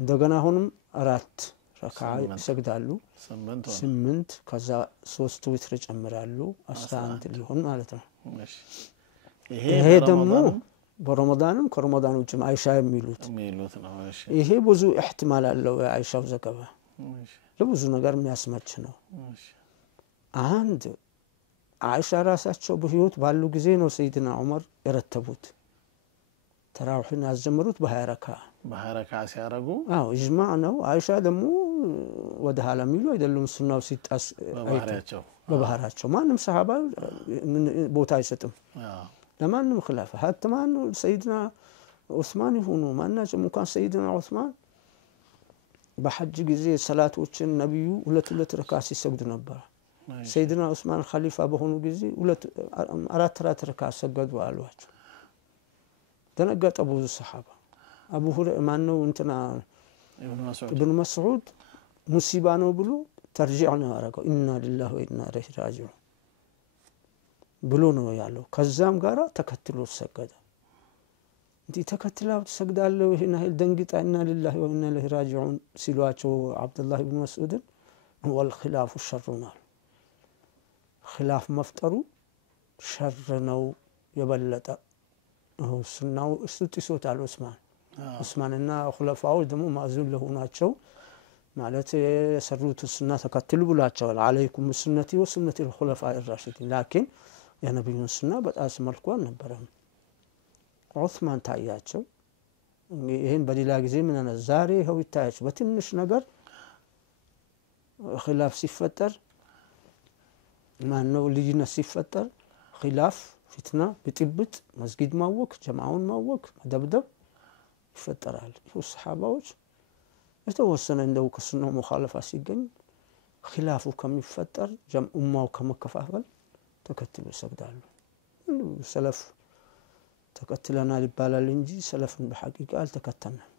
እንደገና አሁንም 4 ረካዓ ይሰግዳሉ 8 ከዛ 3 ዊትር ጨምራሉ 11 ሊሆን ማለት ነው ይሄ ደግሞ በረመዳንም ከረመዳን ውጭም አይሻ የሚሉት ነው ይሄ ብዙ احتمال አለው የአይሻው ዘገባ ለብዙ ነገር የሚያስመች ነው አንድ አይሻ ራሳቸው በህይወት ባሉ ጊዜ ነው ሰይድና ዑመር የረተቡት ተራዊህን ያዘምሩት በ20 ረካ ሲያረጉ ኢጅማዕ ነው አይሻ ደግሞ ወደ ሐላ ሚሉ አይደለም ሱናው ሲጣስ በባህራቸው ማንም ሰሃባ ቦታ አይሰጥም ለማንም خلاف حتى ማን ሰይድና ዑስማን ይሁኑ ማናቸው እንኳን ሰይድና ዑስማን በሐጅ ጊዜ ሰላቶችን ነብዩ 2 ረካ ሲሰግዱ ነበር ሰይድና ዑስማን ኸሊፋ በሆኑ ጊዜ 4 ረካ ሰገዱ አሏቸው ተነገጠ ብዙ ሰሃባ አቡ ሁረይራ ማነው እንትና ኢብኑ መስዑድ ሙሲባ ነው ብሎ ተርጂዕ ነው ያረገው ኢና ሊላሂ ወኢና ኢለይሂ ራጂዑን ብሎ ነው ያለው ከዛም ጋራ ተከትሎ ሰገደ እንዴ ተከትላው ሰግዳለው ይሄን ኃይል ደንግጣ ኢና ሊላሂ ወኢና ኢለይሂ ራጂዑን ሲሏቸው አብዱላህ ኢብኑ መስዑድ ወልኺላፉ ሸሩና ኺላፍ መፍጠሩ ሸር ነው የበለጠ ሱናው እስቲሶታል ዑስማንና ኹለፋው ደግሞ ማዙል ለሆናቸው ማለት የሰሩት ሱና ተከትሉ ብላቸዋል አለይኩም ሱነቲ ወሱነቲ الخلفاء الراشدين لكن የነብዩን ሱና በጣም መልኩ አልነበረም ዑስማን ታያቸው ይሄን በሌላ ጊዜ ምን አነ ዛሬ ሆይ ታያቸው በትንሽ ነገር ኺላፍ ሲፈጠር ማነው ልጅነት ሲፈጠር ኺላፍ ፊትና ብጥብጥ መስጊድ ማወክ ጀማዓውን ማወክ መደብደብ ይፈጠራል ሱሐባዎች የተወሰነ እንደው ከሱናው ሙኻለፋ ሲገኝ ኺላፉ ከሚፈጠር ኡማው ከመከፋፈል ተከትሎ ይሰግዳሉ ሰለፍ ተከትለናል ይባላል እንጂ ሰለፍን በሐቂቃ አልተከተልንም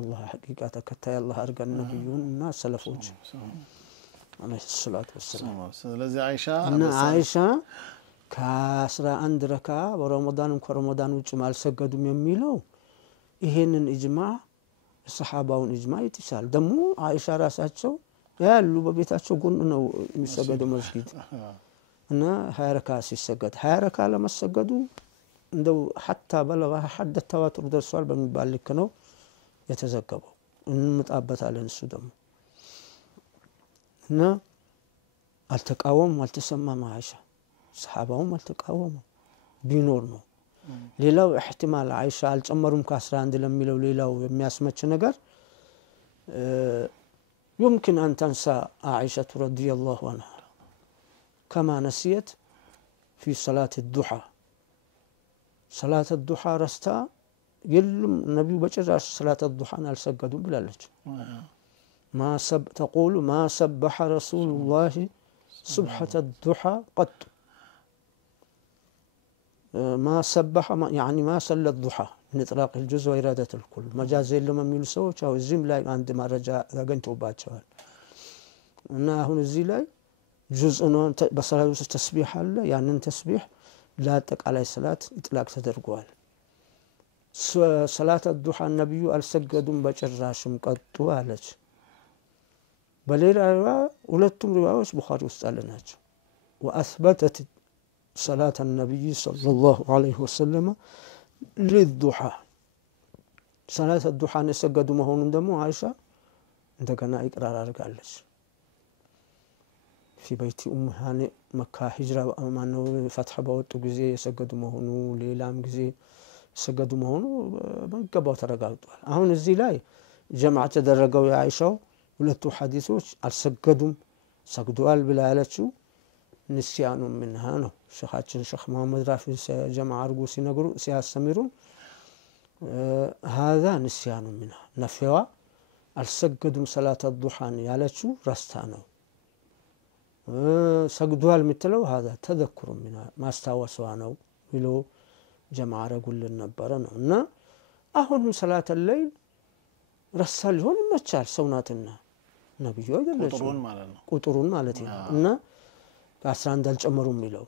አላህ ሐቂቃ ተከታይ አላህ አርገን ነብዩና ሰለፎች አለይሂ ሰላቱ ወሰለም ስለዚህ አይሻ ከ11 ረካ በረመዳን ከረመዳን ውጭ ማልሰገዱም የሚለው ይሄንን ኢጅማዕ ሰሃባውን ኢጅማዕ ይጥሳል ደግሞ አይሻ ራሳቸው ያሉ በቤታቸው ጎን ነው የሚሰገደው መስጊድ እና 20 ረካ ሲሰገድ 20 ረካ ለመስገዱ እንደው حتى بلغ حد التواتر ደርሷል በሚባል ልክ ነው የተዘገበው እንመጣበታለን እሱ ደግሞ እና አልተቃወም አልተሰማም አይሻ ሰሃባውም አልተቃወሙ ቢኖር ነው ሌላው احتمال አይሻ አልጨመሩም ከ11 ለሚለው ሌላው የሚያስመች ነገር يمكن أن تنسى عائشة رضي الله عنها كما نسيت في صلاة الضحى صلاة الضحى رستا يلم النبي بجراش صلاة الضحى نالسجدوا بلالج تقول ما سبح رسول الله سبحة الضحى قط ما سبح يعني ما صلى الضحى من إطلاق الجزء وإرادة الكل مجاز لما من سوى أو الزم لا عندما رجع لقنته باتشوال أنا هنا الزي لا جزء بصلاة تسبيح الله يعني تسبيح لا تك على الصلاة إطلاق تدرجوال صلاة الضحى النبي السجد بجراشم قد توالج بلير ولتم رواية بخاري وسألناج وأثبتت صلاة النبي صلى الله عليه وسلم للضحى صلاة الضحى نسجد ما هو ندمو عائشة عندنا إقرار أرجعلش في بيت أم هانئ مكة هجرة أمانو فتح بوت وجزء يسجد ما هو ليلام جزء يسجد ما هو بنقبض ترجعوا هون الزلاي جماعة درجوا يا عائشة ولتو حديثوش السجدهم سجدوا البلالتشو نسيان منها نو شيخاتشن شيخ محمد رافي جماعة رجوسي نقولوا سيستمرون هذا نسيان منها نفوا السجدهم صلاة الضحى يالتشو رستانو سجدوا المثلو هذا تذكر منها ما استوى نو ولو جماعة رجل النبرنا نا أهون صلاة الليل رسال هون متشال سوناتنا نبي يقول قطرون مالنا قطرون مالتنا نا በ11 አልጨመሩም የሚለው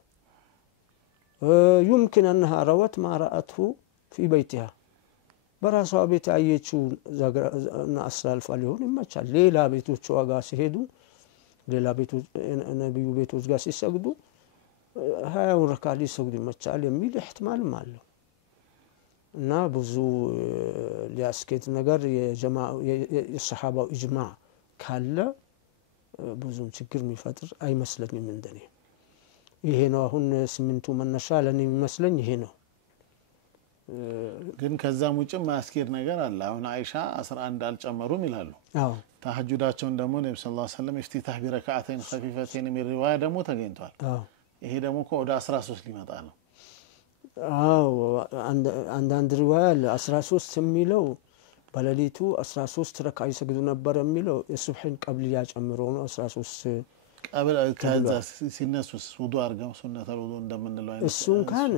يمكن أنها روت ما رأته في بيتها በራሷ ቤት ያየችው እና አስላልፋ ሊሆን ይመቻል ሌላ ቤቶች ዋጋ ሲሄዱ ሌላ ቤቶች ነብዩ ቤቶች ጋር ሲሰግዱ 20 ረካ ሊሰግዱ ይመቻል የሚል احتمالም አለው እና ብዙ ሊያስኬት ነገር የሰሃባው ኢጅማዕ ካለ ብዙም ችግር የሚፈጥር አይመስለኝም እንደኔ ይሄ ነው አሁን ስምንቱ መነሻ ለኔ የሚመስለኝ ይሄ ነው ግን ከዛም ውጭ ማስኬድ ነገር አለ አሁን አይሻ 11 አልጨመሩም ይላሉ አዎ ተሐጁዳቸውን ደግሞ ነብዩ ሰለላሁ ዐለይሂ ወሰለም ኢፍቲታህ ቢረካዓተይን ኸፊፈተይን ሚን ሪዋያ ደግሞ ተገኝቷል አዎ ይሄ ደግሞ ወደ 13 ሊመጣ ነው አዎ አንድ ሪዋያ 13 የሚለው በሌሊቱ 13 ረካ ይሰግዱ ነበር የሚለው የሱብሂን ቀብልያ ጨምሮ ነው 13 ቀብል ከዛ ሲነሱስ ውዱ አርገው ሱነተል ውዱ እንደምንለው አይነት እሱን ካን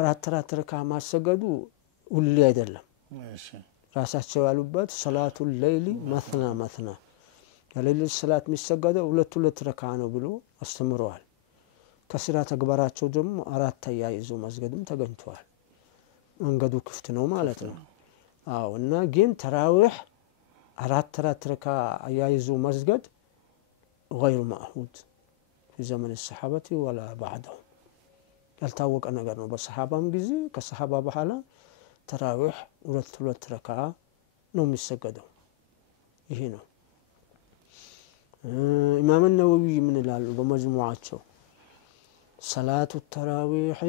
አራት ረካ ማሰገዱ ሁሉ አይደለም እሺ ራሳቸው ያሉበት ሰላቱል ሌሊ መስና የሌሊት ሰላት የሚሰገደው ሁለት ረካ ነው ብሎ አስተምረዋል ከስራ ተግባራቸው ደግሞ አራት ተያይዞ መስገድም ተገኝቷል መንገዱ ክፍት ነው ማለት ነው አዎ እና ግን ተራዊህ አራት ረካ ያይዞ መስገድ غير معهود في زمن الصحابه ولا بعدهم ያልታወቀ ነገር ነው በሰሃባም ጊዜ ከሰሃባ በኋላ ተራዊህ ሁለት ረካ ነው የሚሰገደው ይሄ ነው ኢማም ነወዊ ምን ይላሉ በመጅሙዓቸው صلاه التراويح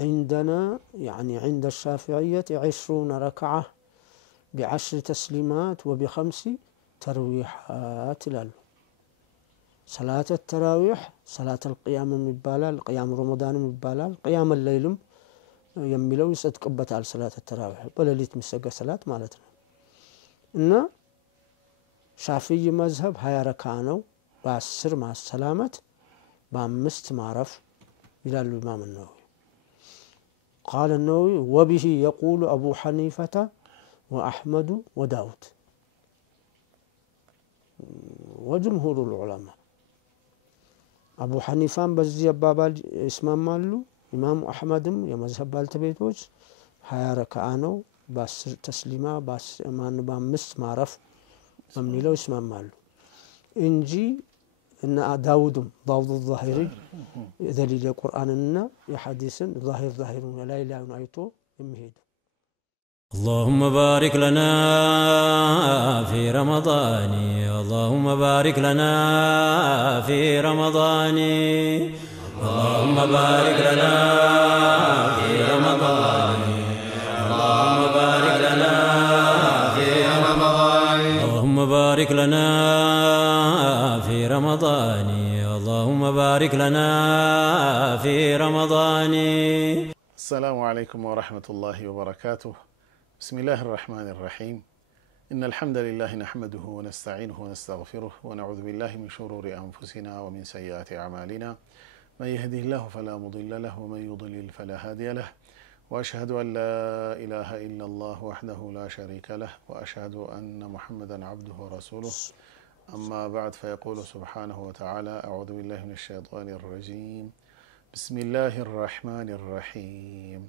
عندنا يعني عند الشافعيه 20 ركعه ب10 تسليمات وب5 ترويحات ይላሉ صلاة التراويح صلاة القيام የሚባላል قيام رمضان የሚባላል قيام الليل የሚለው ይሰጥቅበታል صلاة التراويح በሌሊት የሚሰገድ ሰላት ማለት ነው እና ሻፊዒ መዝሀብ 20 ረካ ነው በ10 ማሰላመት በ5 ማረፍ ይላሉ ኢማም النووي قال النووي وبه يقول أبو حنيفة وأحمد وداود وجمهور العلماء አቡ ሐኒፋም በዚህ አባባል ይስማማሉ ኢማም አህመድም የመዝሀብ ባልተቤቶች 20 ረካ ነው በ10 ተስሊማ በ5 ማረፍ በሚለው ይስማማሉ እንጂ እና ዳውድም ዛሂሪ ደሊል የቁርአንና የሐዲስን ዛሂሩን ላይ አይቶ የሚሄዱ اللهم بارك لنا في رمضان اللهم بارك لنا في رمضان اللهم بارك لنا في رمضان اللهم بارك لنا في رمضان اللهم بارك لنا في رمضان اللهم بارك لنا في رمضان السلام عليكم ورحمة الله وبركاته بسم الله الرحمن الرحيم إن الحمد لله نحمده ونستعينه ونستغفره ونعوذ بالله من شرور أنفسنا ومن سيئات أعمالنا من يهده الله فلا مضل له ومن يضلل فلا هادي له وأشهد أن لا إله إلا الله وحده لا شريك له وأشهد أن محمدا عبده ورسوله أما بعد فيقول سبحانه وتعالى أعوذ بالله من الشيطان الرجيم بسم الله الرحمن الرحيم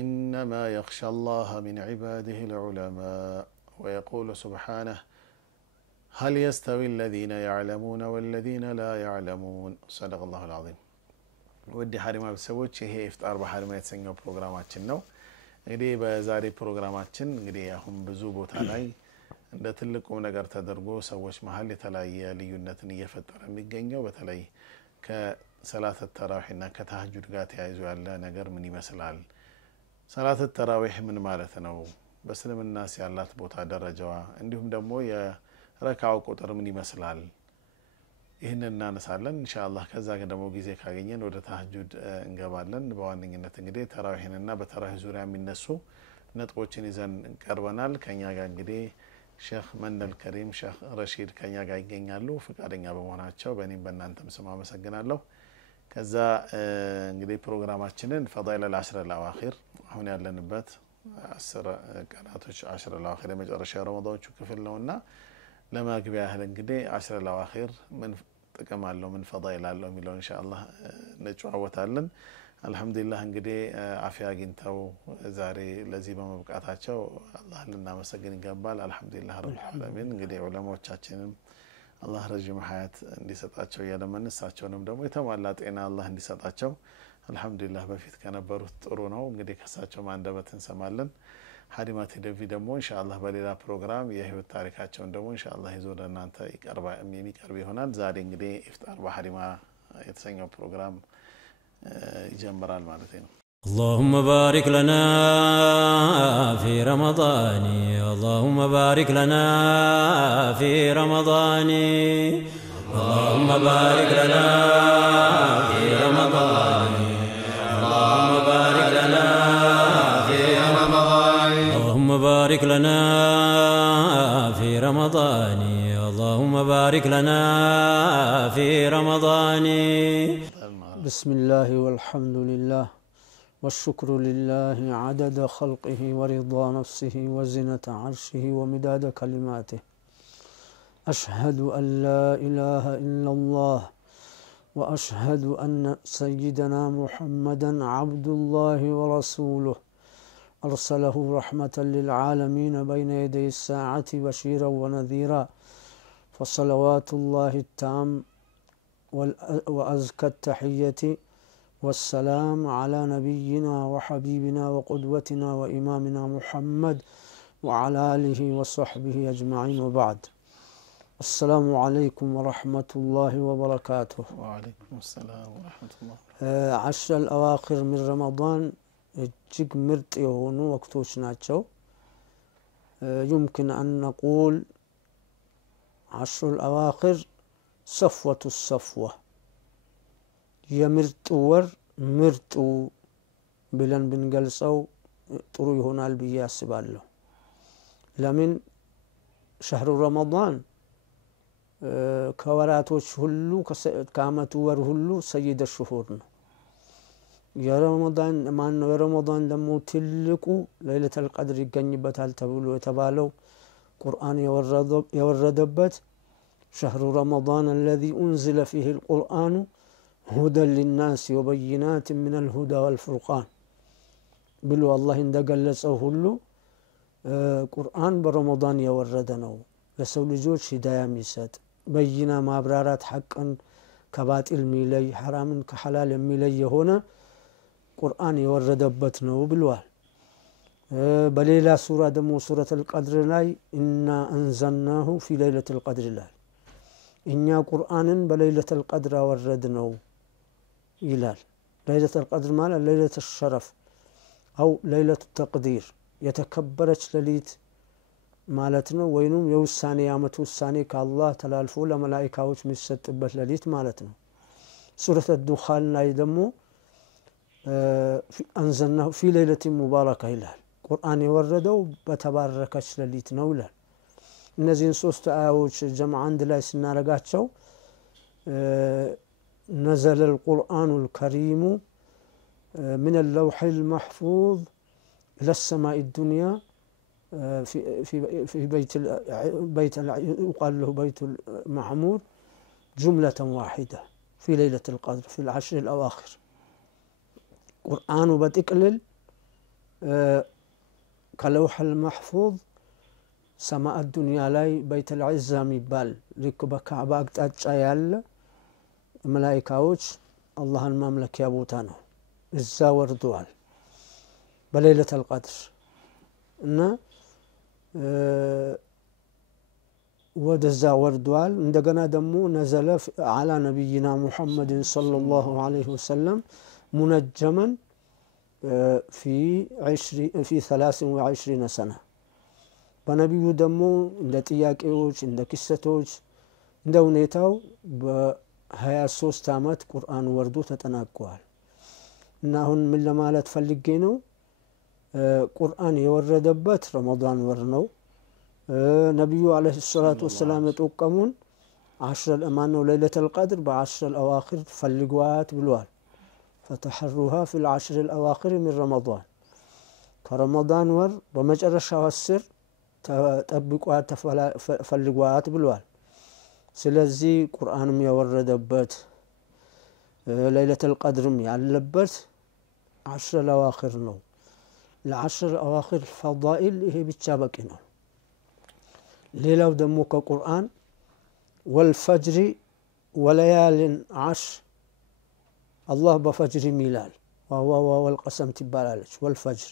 إنما يخشى الله من عباده العلماء ويقول سبحانه هل يستوي الذين يعلمون والذين لا يعلمون صدق الله العظيم ودي حريمة بسوتش هي إفطار بحريمة يتسنجو بروغراماتشن نو እንግዲህ በዛሬ ፕሮግራማችን እንግዲህ አሁን ብዙ ቦታ ላይ እንደ ትልቁ ነገር ተደርጎ ሰዎች መሃል የተለያየ ልዩነትን እየፈጠረ የሚገኘው በተለይ ከሰላት ተራዊህና ከተሐጁድ ጋር ተያይዞ ያለ ነገር ምን ይመስላል ሰላት ተራዊህ ምን ማለት ነው በእስልምና ያላት ቦታ ደረጃዋ እንዲሁም ደግሞ የረካው ቁጥር ምን ይመስላል ይሄንን እናነሳለን ኢንሻአላህ ከዛ ደግሞ ጊዜ ካገኘን ወደ ተሐጁድ እንገባለን በዋነኝነት እንግዲህ ተራዊህንና በተራዊህ ዙሪያ የሚነሱ ነጥቦችን ይዘን ቀርበናል ከኛ ጋር እንግዲህ ሼክ መንደል ከሪም ሼክ ረሺድ ከኛ ጋር ይገኛሉ ፍቃደኛ በመሆናቸው በእኔም በእናንተም ስም አመሰግናለሁ ከዛ እንግዲህ ፕሮግራማችንን ፈዳኢል العشر الاواخر አሁን ያለንበት 10 ቀናቶች 10 الاواخر የመጨረሻ ረመዳኖቹ ክፍል ነውና ለማግቢያ ያህል እንግዲህ 10 الاواخر ምን ጥቅም አለው ምን ፈዳኢል አለው የሚለው ኢንሻአላህ እንጨዋወታለን። አልহামዱሊላህ እንግዲህ አፊያ አግኝተው ዛሬ ለዚህ በመብቃታቸው አላህን ልናመሰግን ይገባል። አልহামዱሊላህ ረብል ዓለሚን። እንግዲህ ዑለማዎቻችንም አላህ ረጅም ሐያት እንዲሰጣቸው ያለመነሳቸውንም ደግሞ የተሟላ ጤና አላህ እንዲሰጣቸው አልহামዱሊላህ በፊት ከነበሩት ጥሩ ነው። እንግዲህ ከሳቸው አንደበት እንሰማለን። ሀዲማ ቲቪ ደግሞ ኢንሻአላህ በሌላ ፕሮግራም የህይወት ታሪካቸውን ደግሞ ኢንሻአላህ ይዞ ለእናንተ የሚቀርብ ይሆናል። ዛሬ እንግዲህ ኢፍጣር በሀዲማ የተሰኘው ፕሮግራም ይጀምራል ማለት ነው። اللهم بارك لنا في رمضان اللهم بارك لنا في رمضان اللهم بارك لنا في رمضان اللهم بارك لنا في رمضان اللهم بارك لنا في رمضان اللهم بارك لنا في رمضان بسم الله والحمد لله والشكر لله عدد خلقه ورضا نفسه وزنة عرشه ومداد كلماته. أشهد أن لا إله إلا الله وأشهد أن سيدنا محمدا عبد الله ورسوله أرسله رحمة للعالمين بين يدي الساعة بشيرا ونذيرا فصلوات الله التام وأزكى التحية والسلام على نبينا وحبيبنا وقدوتنا وإمامنا محمد وعلى آله وصحبه أجمعين وبعد. السلام عليكم ورحمة الله وبركاته. وعليكم السلام ورحمة الله. عشر الأواخر من رمضان እጅግ ምርጥ የሆኑ ወቅቶች ናቸው። يمكن أن نقول عشر الأواخر صفوة الصفوة የምርጡ ወር ምርጡ ብለን ብንገልጸው ጥሩ ይሆናል ብዬ አስባለሁ። ለምን شهر رمضان ከወራቶች ሁሉ ከዓመቱ ወር ሁሉ ሰይድ الشهور ነው። የረመዳን ማነው የረመዳን ደግሞ ትልቁ ለይለቱል ቀድር ይገኝበታል ተብሎ የተባለው ቁርአን የወረደበት شهر رمضان الذي أنزل فيه القرآن هدى للناس وبينات من الهدى والفرقان بلو الله عند قلصه ሁሉ ቁርአን በረመዳን የወረደ ነው። ለሰው ልጆች ሂዳያ የሚሰጥ በይና ማብራራት ሐቅን ከባጢል የሚለይ ሐራምን ከሐላል የሚለይ የሆነ ቁርአን የወረደበት ነው ብሏል። በሌላ ሱራ ደግሞ ሱረቱል ቀድር ላይ ኢና አንዘልናሁ ፊ ለይለቱል ቀድር ላይ እኛ ቁርአንን በለይለቱል ቀድር አወረድ ነው ይላል። ለይለቱል ቀድር ማለት ለይለቱል ሸረፍ አው ለይለቱል ተቅዲር የተከበረች ሌሊት ማለት ነው። ወይንም የውሳኔ ዓመት ውሳኔ ከአላህ ተላልፎ ለመላእክቶች የሚሰጥበት ሌሊት ማለት ነው። ሱረቱል ዱኻን ላይ ደግሞ አንዘልናሁ ፊ ለይለቲ ሙባረካ ይላል። ቁርአን የወረደው በተባረከች ሌሊት ነው ይላል። እነዚህን ሶስት አያዎች ጀምዓ አንድ ላይ ስናረጋቸው نزل القرآن الكريم من اللوح المحفوظ إلى السماء الدنيا في بيت يقال له بيت المعمور جملة واحدة في ليلة القدر في العشر الأواخر. قرآن بتقلل كلوح المحفوظ سماء الدنيا لاي بيت العزة ميبال ركب كعبة أقطع يال ملائكة الله المملكة يابوتانه إزا وردوال بليلة القدر إن ودزا وردوال عندنا دمو نزل على نبينا محمد صلى الله عليه وسلم منجما في 23 سنة በነብዩ ደግሞ እንደ ጥያቄዎች እንደ ክስተቶች እንደ ሁኔታው በ23 አመት ቁርአን ወርዶ ተጠናቋል። እና አሁን ምን ለማለት ፈልጌ ነው ቁርአን የወረደበት ረመዳን ወር ነው። ነብዩ አለይሂ ሰላቱ ወሰላም የጠቀሙን 10 ለማነው ለይለቱል ቀድር በ10 الأواخر ፈልጓት ብሏል። فتحروها في العشر الأواخر من رمضان ከረመዳን ወር በመጨረሻው 10 ተጠብቋት ፈልጓት ብሏል። ስለዚህ ቁርአንም ያወረደበት ለይለቱል ቀድርም ያለበት 10 الأواخر ነው ለ10 الأواخر ፈዳኢል ይሄ ብቻ በቂ ነው ሌላው ደግሞ ከቁርአን والفجر وليال 10 الله بفجر ميلال والقسم تبالالج والفجر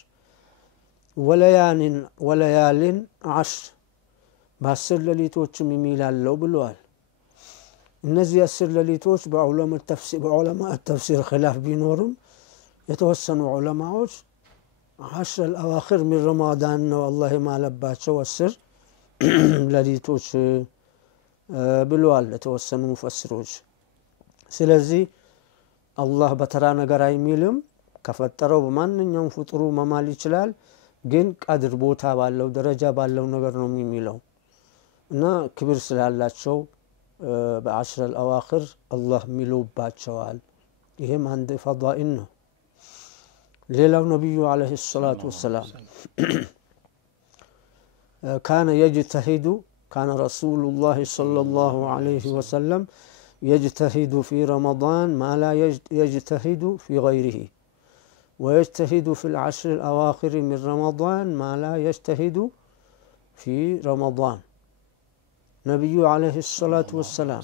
وليال 10 በ10 ሌሊቶችም የሚላለው ብለዋል እነዚህ 10 ሌሊቶች በዑለማ ተፍሲር ኺላፍ ቢኖርም የተወሰኑ ዑለማዎች 10 الأواخر من رمضان ነው አላህ ማለባቸው 10 ሌሊቶች ብለዋል የተወሰኑ ሙፈሲሮች ስለዚህ አላህ በተራ ነገር አይሚልም ከፈጠረው በማንኛውም ፍጡሩ መማል ይችላል ግን ቀድር ቦታ ባለው ደረጃ ባለው ነገር ነው የሚለው እና ክብር ስላላቸው በ10 الأواخر አላህ ሚሉባቸዋል ይሄም አንድ ፈዳኢል ነው ሌላው ነብዩ አለይሂ ሰላቱ ወሰላም كان رسول الله صلى الله عليه وسلم يجتهد في رمضان ما لا يجتهد في غيره ويجتهد في ال10 الأواخر من رمضان ما لا يجتهد في رمضان نبي عليه الصلاة والسلام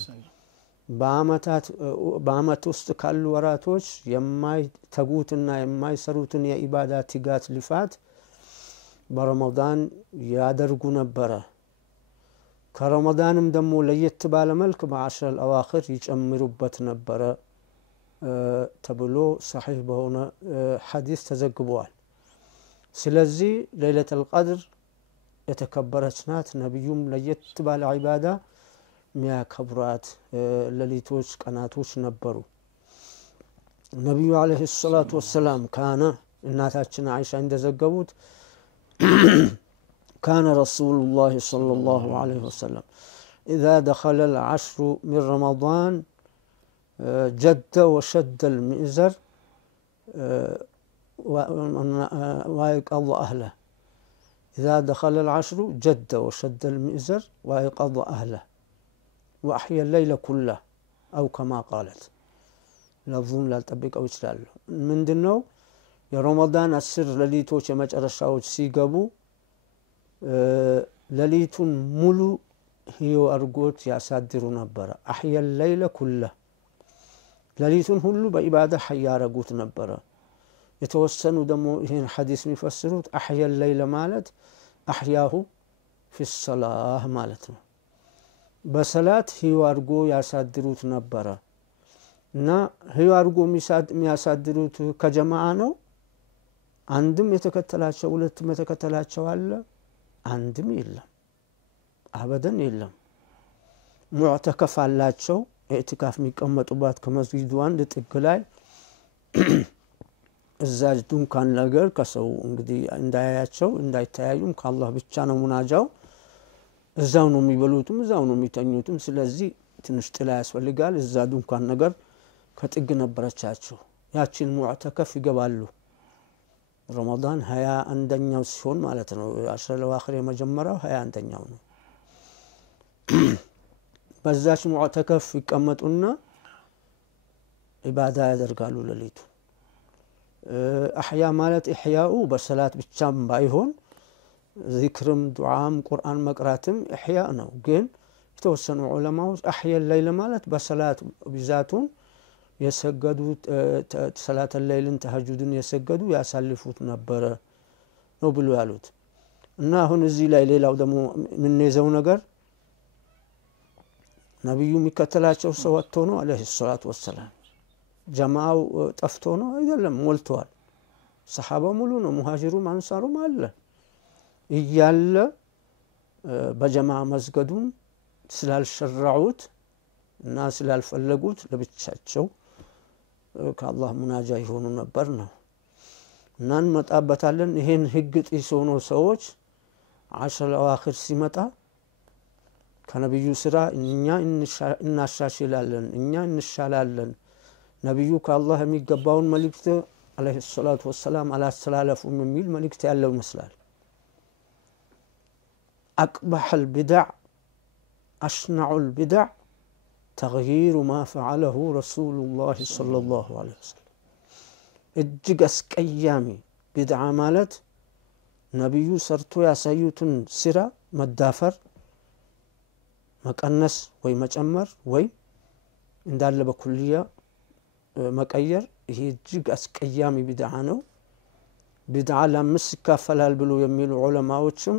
በአመት ውስጥ ካሉ ወራቶች የማይተጉትና የማይሰሩትን የኢባዳ ትጋት ልፋት በረመዳን ያደርጉ ነበር ከረመዳንም ደግሞ ለየት ባለ መልክ በ10 الأواخر ይጨምሩበት ነበር ተብሎ صحيح በሆነ ሐዲስ ተዘግቧል ስለዚህ ለይለቱል ቀድር የተከበረች ናት ነብዩም ለየት ባለ ኢባዳ ሚያከብራት ሌሊቶች ቀናቶች ነበሩ ነብዩ አለይሂ ሰላቱ ወሰላም ካነ እናታችን አይሻ እንደዘገቡት كان رسول الله صلى الله عليه وسلم إذا دخل ال10 من رمضان جد وشد المئزر ويقظ أهله إذا دخل ال10 جد وشد المئزر ويقظ أهله وأحيا الليل كله أو كما قالت لفظون لا تطبق أو يشلال من دنو يا رمضان السر لليتوش مجرشاوش سيقبو لليتون ملو هيو أرغوت ياسادرو نبرا أحيا الليل كله لليتون هلو بإبادة حيا أرغوت نبرا يتوسنوا دمو هين حديث مفسروت أحيا الليل مالت أحياه في الصلاة مالتنا በሰላት ህይወት አርጎ ያሳድሩት ነበር እና ህይወት አርጎ የሚያሳድሩት ከጀማዓ ነው አንድም የተከተላቸው ሁለትም የተከተላቸው አለ አንድም የለም አበደን የለም ሙዕተከፍ አላቸው ኢዕቲካፍ የሚቀመጡባት ከመስጊዱ አንድ ጥግ ላይ እዛጅ ዱንካን ነገር ከሰው እንግዲህ እንዳያያቸው እንዳይተያዩም ከአላህ ብቻ ነው ሙናጃው እዛው ነው የሚበሉትም እዛው ነው የሚተኙትም ስለዚህ ትንሽ ጥላ ያስፈልጋል እዛ ዱንካን ነገር ከጥግ ነበረቻቸው ያቺን ሙዕተከፍ ይገባሉ ረመዳን 21ኛው ሲሆን ማለት ነው 10 الأواخر የመጀመሪያው 21ኛው ነው በዛች ሙዕተከፍ ይቀመጡና ኢባዳ ያደርጋሉ ለሊቱ አህያ ማለት ኢህያኡ በሰላት ብቻም ባይሆን ذكرم دعام قرآن مقراتم إحياء نو جين يتوسنوا علماء أحيا الليل مالت بصلاة بذاتهم يسجدوا صلاة الليل تهجدون يسجدوا يسلفوا نبرة نو بالوالد إنه نزيل الليل أو دمو من نزو نجر نبي مكتلاتشو سوتونو عليه الصلاة والسلام جماعة تفتونو إذا لم مولتوال صحابة مولونو مهاجرون أنصاروا ماله እያለ በጀማዓ መስገዱን ስላልሸራዑት እና ስላልፈለጉት ለብቻቸው ከአላህ ሙናጃ ይሆኑ ነበር ነው እናን መጣበታለን ይሄን ህግ ጥሶ ነው ሰዎች 10 الأواخر ሲመጣ ከነብዩ ስራ እኛ እናሻሽላለን እኛ እንሻላለን ነብዩ ከአላህ የሚገባውን መልእክት አለይሂ ሰላቱ ወሰላም አላስተላለፉም የሚል መልእክት ያለው ይመስላል أقبح البدع أشنع البدع تغيير ما فعله رسول الله صلى الله عليه وسلم እጅግ አስቀያሚ ቢድዓ ማለት ነብዩ ሰርቶ ያሳዩትን ስራ መዳፈር መቀነስ ወይ መጨመር ወይ እንዳለ በኩልያ መቀየር ይሄ እጅግ አስቀያሚ ቢድዓ ነው ቢድዓ ለአምስት ይካፈላል ብሎ የሚሉ ዑለማዎችም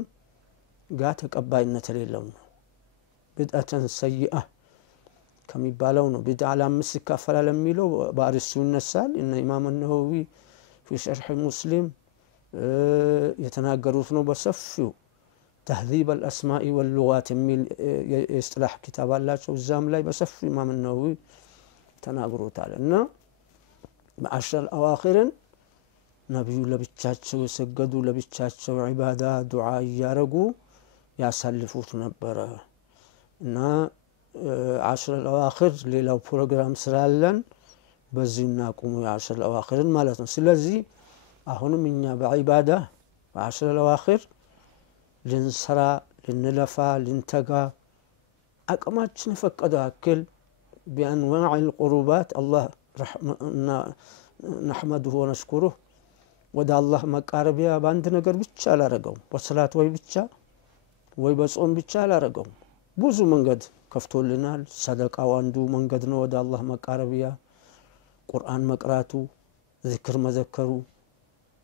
ጋር ተቀባይነት የሌለው ነው ቢድዓተን ሰይአ ከሚባለው ነው ቢድዓ ለአምስት ይካፈላል የሚለው በአርሱ ይነሳል እና ኢማም ነወዊ في شرح مسلم يتناقروا ነው በሰፊው تهذيب الأسماء واللغات የሚል የእስጥላህ ኪታብ አላቸው እዛም ላይ በሰፊው ኢማም ነወዊ ተናግሮታል እና በአሽር አዋኺርን ነብዩ ለብቻቸው የሰገዱ ለብቻቸው ዒባዳ ዱዓ ያረጉ ያሳልፉት ነበር እና አሽር አዋኺር ሌላው ፕሮግራም ስላለን በዚህና ቆሙ የአሽር አዋኺርን ማለት ነው ስለዚህ አሁንም እኛ በዒባዳ በአሽር አዋኺር ልንሰራ ልንለፋ ልንተጋ አቅማችን ፈቀደው አክል بأنواع القربات الله نحمده ونشكره ወደ አላህ መቃረቢያ ባንድ ነገር ብቻ አላረገው በሰላት ወይ ብቻ ወይ በጾም ብቻ አላረገው ብዙ መንገድ ከፍቶልናል ሰደቃው አንዱ መንገድ ነው ወደ አላህ መቃረቢያ ቁርአን መቅራቱ ዚክር መዘከሩ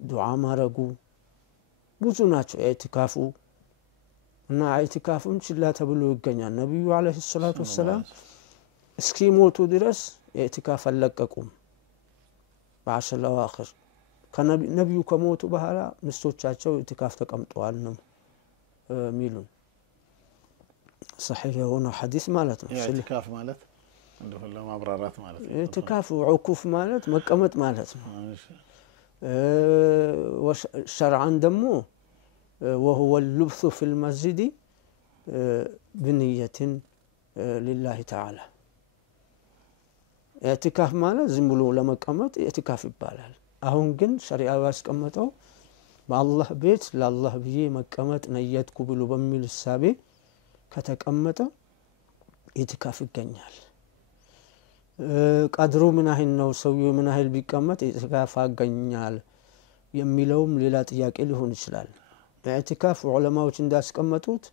ዱዓ ማረጉ ብዙ ናቸው ኢዕቲካፉ እና ኢዕቲካፉን ችላ ተብሎ ይገኛል ነብዩ አለይሂ ሰላቱ ወሰለም እስኪሞቱ ድረስ ኢዕቲካፍ አለቀቁም በአሽር አዋኺር ከነብዩ ከሞቱ በኋላ ምስቶቻቸው ኢዕቲካፍ ተቀምጠዋል ነው ሚሉን صحيح የሆነ ሐዲስ ማለት ነው ኢዕቲካፍ ማለት እንደው ለማብራራት ማለት ነው ኢዕቲካፍ ዑኩፍ ማለት መቀመጥ ማለት ነው وشرعا ደሞ وهو اللبث في المسجد بنية لله تعالى ኢዕቲካፍ ማለት ዝም ብሎ ለመቀመጥ ኢዕቲካፍ ይባላል አሁን ግን ሸሪዓው ያስቀመጠው በአላህ ቤት ለአላህ ብዬ መቀመጥ ነየትኩ ብሎ በሚል ሐሳቤ ከተቀመጠ ኢዕቲካፍ ይገኛል ቀድሩ ምን ያህል ነው ሰውየው ምን ያህል ቢቀመጥ ኢዕቲካፍ ያገኛል የሚለውም ሌላ ጥያቄ ሊሆን ይችላል ኢዕቲካፍ ዑለማዎች እንዳስቀመጡት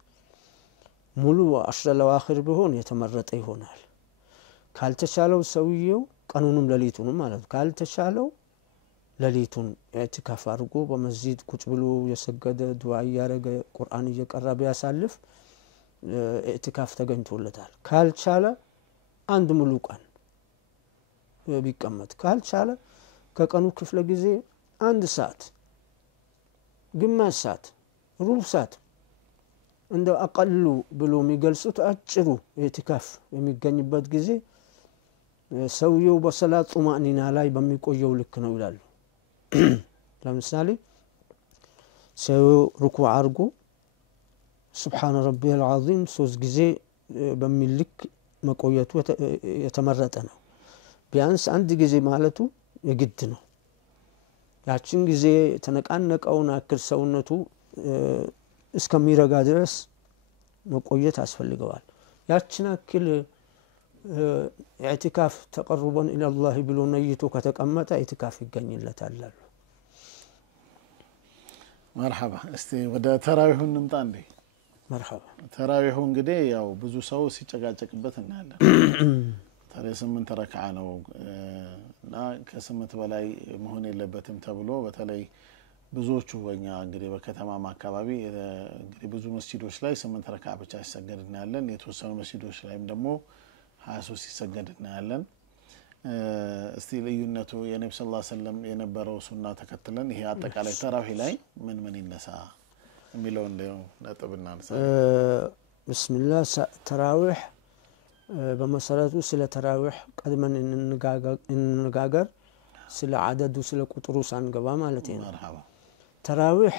ሙሉ አሽር አዋኺር ቢሆን የተመረጠ ይሆናል ካልተቻለው ሰውየው ቀኑንም ለሊቱንም ማለት ካልተቻለው ለሊቱን ኢዕቲካፍ አድርጎ በመስጂድ ቁጭ ብሎ የሰገደ ዱዓ ያረገ ቁርአን እየቀረበ ያሳልፍ ኢዕቲካፍ ተገኝቶለታል ካልቻለ አንድ ሙሉ ቀን ቢቀመጥ ካልቻለ ከቀኑ ክፍለ ጊዜ አንድ ሰዓት ግማሽ ሰዓት ሩብ ሰዓት እንደ አቀሉ ብሎ የሚገልጹት አጭሩ ኢዕቲካፍ የሚገኝበት ጊዜ ሰውየው በሰላት ጡማኒና ላይ በሚቆየው ልክ ነው ይላሉ ለምሳሌ ሰው ሩኩዕ አርጎ سبحان ربي العظيم ሶስት ጊዜ በሚልክ መቆየቱ የተመረጠ ነው ቢያንስ አንድ ጊዜ ማለቱ የግድ ነው ያችን ጊዜ ተነቃነቀውን አክል ሰውነቱ እስከሚረጋ ድረስ መቆየት ያስፈልገዋል ያችን አክል ኢዕቲካፍ ተቀርበን الى الله ብሎ ነይቶ ከተቀመጠ ኢዕቲካፍ ይገኝለታል አሉ مرحبا እስቲ ወደ ተራዊሁ እንምጣ እንዴ مرحبا ተራዊሁ እንግዲህ ያው ብዙ ሰው ሲጨቃጨቅበት እናያለን ታዲያ 8 ረክዓ ነው እና ከ8 በላይ መሆን የለበትም ተብሎ በተለይ ብዙዎቹ ወኛ እንግዲህ በከተማም አካባቢ እንግዲህ ብዙ መስጂዶች ላይ 8 ረክዓ ብቻ ሲሰገድ እናያለን የተወሰኑ መስጂዶች ላይም ደግሞ 23 ሲሰገድ እናያለን እስቲ ልዩነቱ የነብዩ ሰለላሁ ዐለይሂ ወሰለም የነበረው ሱና ተከትለን ይሄ አጠቃላይ ተራዊህ ላይ ምን ይነሳ የሚለው እንደው ነጥብና አንሳ ብስሚላህ ተራዊህ በመሰረቱ ስለ ተራዊህ ቀድመን እንነጋገር ስለ አደዱ ስለ ቁጥሩ ሳንገባ ማለት ነው مرحبا ተራዊህ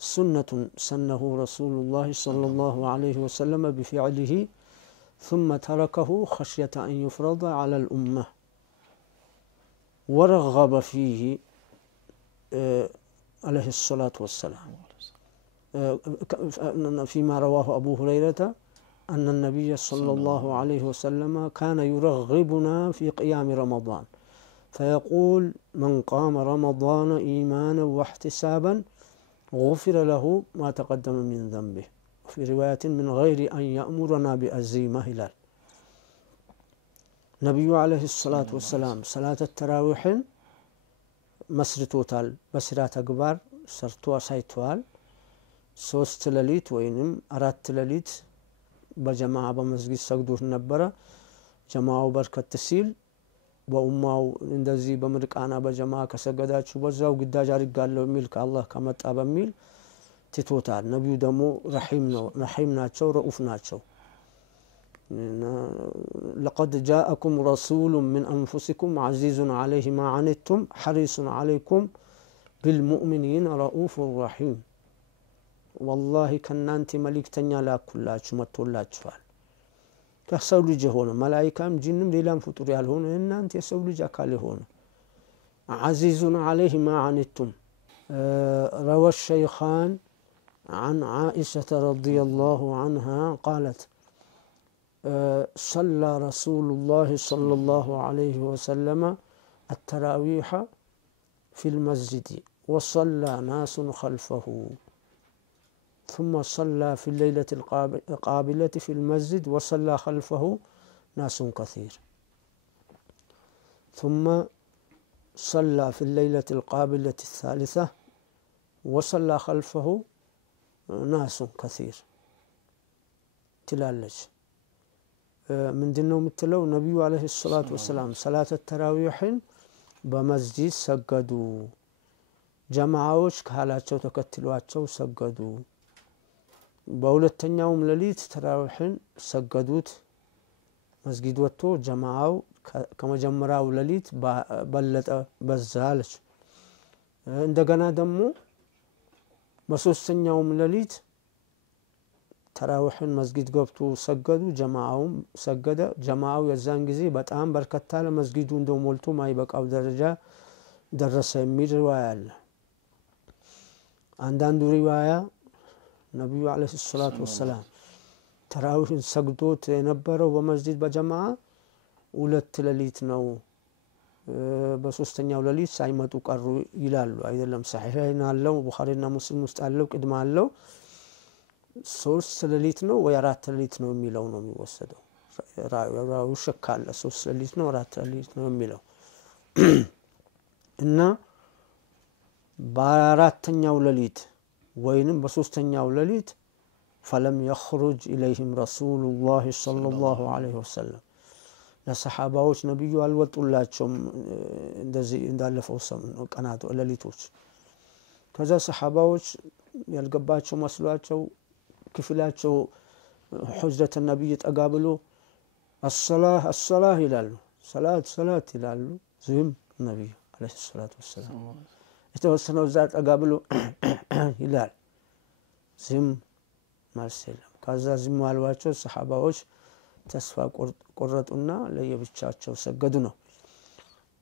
سنة سنه رسول الله صلى الله عليه وسلم بفعله ثم تركه خشية أن يفرض على الأمة ورغب فيه عليه الصلاة والسلام فيما رواه أبو هريرة أن النبي صلى الله عليه وسلم كان يرغبنا في قيام رمضان فيقول من قام رمضان إيمانا واحتسابا غفر له ما تقدم من ذنبه وفي رواية من غير أن يأمرنا بأزيمة هلال نبي عليه الصلاة والسلام صلاة التراويح መስርቶታል በስራ ተግባር ሰርቶ አሳይቷል 3 ሌሊት ወይንም 4 ሌሊት በጀማዓ በመስጊድ ሰግዶት ነበር ጀማዓው በርከት ሲል በኡማው እንደዚህ በምርቃና በጀማዓ ከሰገዳችሁ በዛው ግዳጅ አድርጋለሁ የሚል ከአላህ ከመጣ በሚል ትቶታል ነብዩ ደግሞ ረሂም ናቸው ረኡፍ ናቸው لقد جاءكم رسول من أنفسكم عزيز عليه ما عنتم حريص عليكم بالمؤمنين رؤوف رحيم والله كنانت ملك تنيا لا كلاችሁ መጥቶላችኋል ከሰው ልጅ ሆነ መላእክም ጂንም ሌላም ፍጡር ያልሆነ እናንተ የሰው ልጅ አካል ሆነ عزيز عليه ما عنتم روى الشيخان عن عائشة رضي الله عنها قالت صلى رسول الله صلى الله عليه وسلم التراويح في المسجد وصلى ناس خلفه ثم صلى في الليلة القابلة في المسجد وصلى خلفه ناس كثير ثم صلى في الليلة القابلة الثالثة وصلى خلفه ناس كثير تلالج ምንድነው የምትለው ነብዩ አለይሂ ሰላቱ ወሰለም ሰላተ ተራዊህን በመስጂድ ሰገዱ ጀማዓዎች ካላቸው ተከትሏቸው ሰገዱ በሁለተኛውም ሌሊት ተራዊህን ሰገዱት መስጊድ ወጥቶ ጀማዓው ከመጀመሪያው ሌሊት በለጠ በዛለች እንደገና ደግሞ በሶስተኛውም ሌሊት ተራዊህን መስጊድ ገብቶ ሰገዱ ጀማዓው ሰገደ ጀማዓው የዛን ጊዜ በጣም በርካታ መስጊዱ እንደው ሞልቶ ማይበቃው ደረጃ ደረሰ የሚል ሪዋያ አለ አንዳንዱ ሪዋያ ነብዩ አለይሂ ሰላቱ ወሰለም ተራዊህን ሰግዶት የነበረው በመስጊድ በጀማዓ ሁለት ሌሊት ነው በሶስተኛው ሌሊት ሳይመጡ ቀሩ ይላሉ አይደለም ሰሂሃይን አለው ቡኻሪና ሙስሊም ውስጥ አለው ቅድማ አለው 3 ሌሊት ነው ወይ 4 ሌሊት ነው የሚለው ነው የሚወሰደው ራው ሸካለ 3 ሌሊት ነው 4 ሌሊት ነው የሚለው እና በአራተኛው ሌሊት ወይንም በሶስተኛው ሌሊት فلم يخرج إليهم رسول الله صلى الله عليه وسلم ለሰሃባዎች ነብዩ አልወጡላቸውም እንደዚህ እንዳለፈው ሰሞን ቀናት ሌሊቶች ከዛ ሰሃባዎች ያልገባቸው መስሏቸው ክፍላቸው ሁጅረት ነብይ ተጋብሎ الصلاه ይላሉ ሰላት ይላሉ ዝም ነብዩ አለይሂ ሰላቱ ወሰለም የተወሰነው ዛ ተጋብሎ ይላል ዝም ማሰለም ከዛ ዝም አልዋቸው ሰሃባዎች ተስፋ ቆረጡና ለየብቻቸው ሰገዱ ነው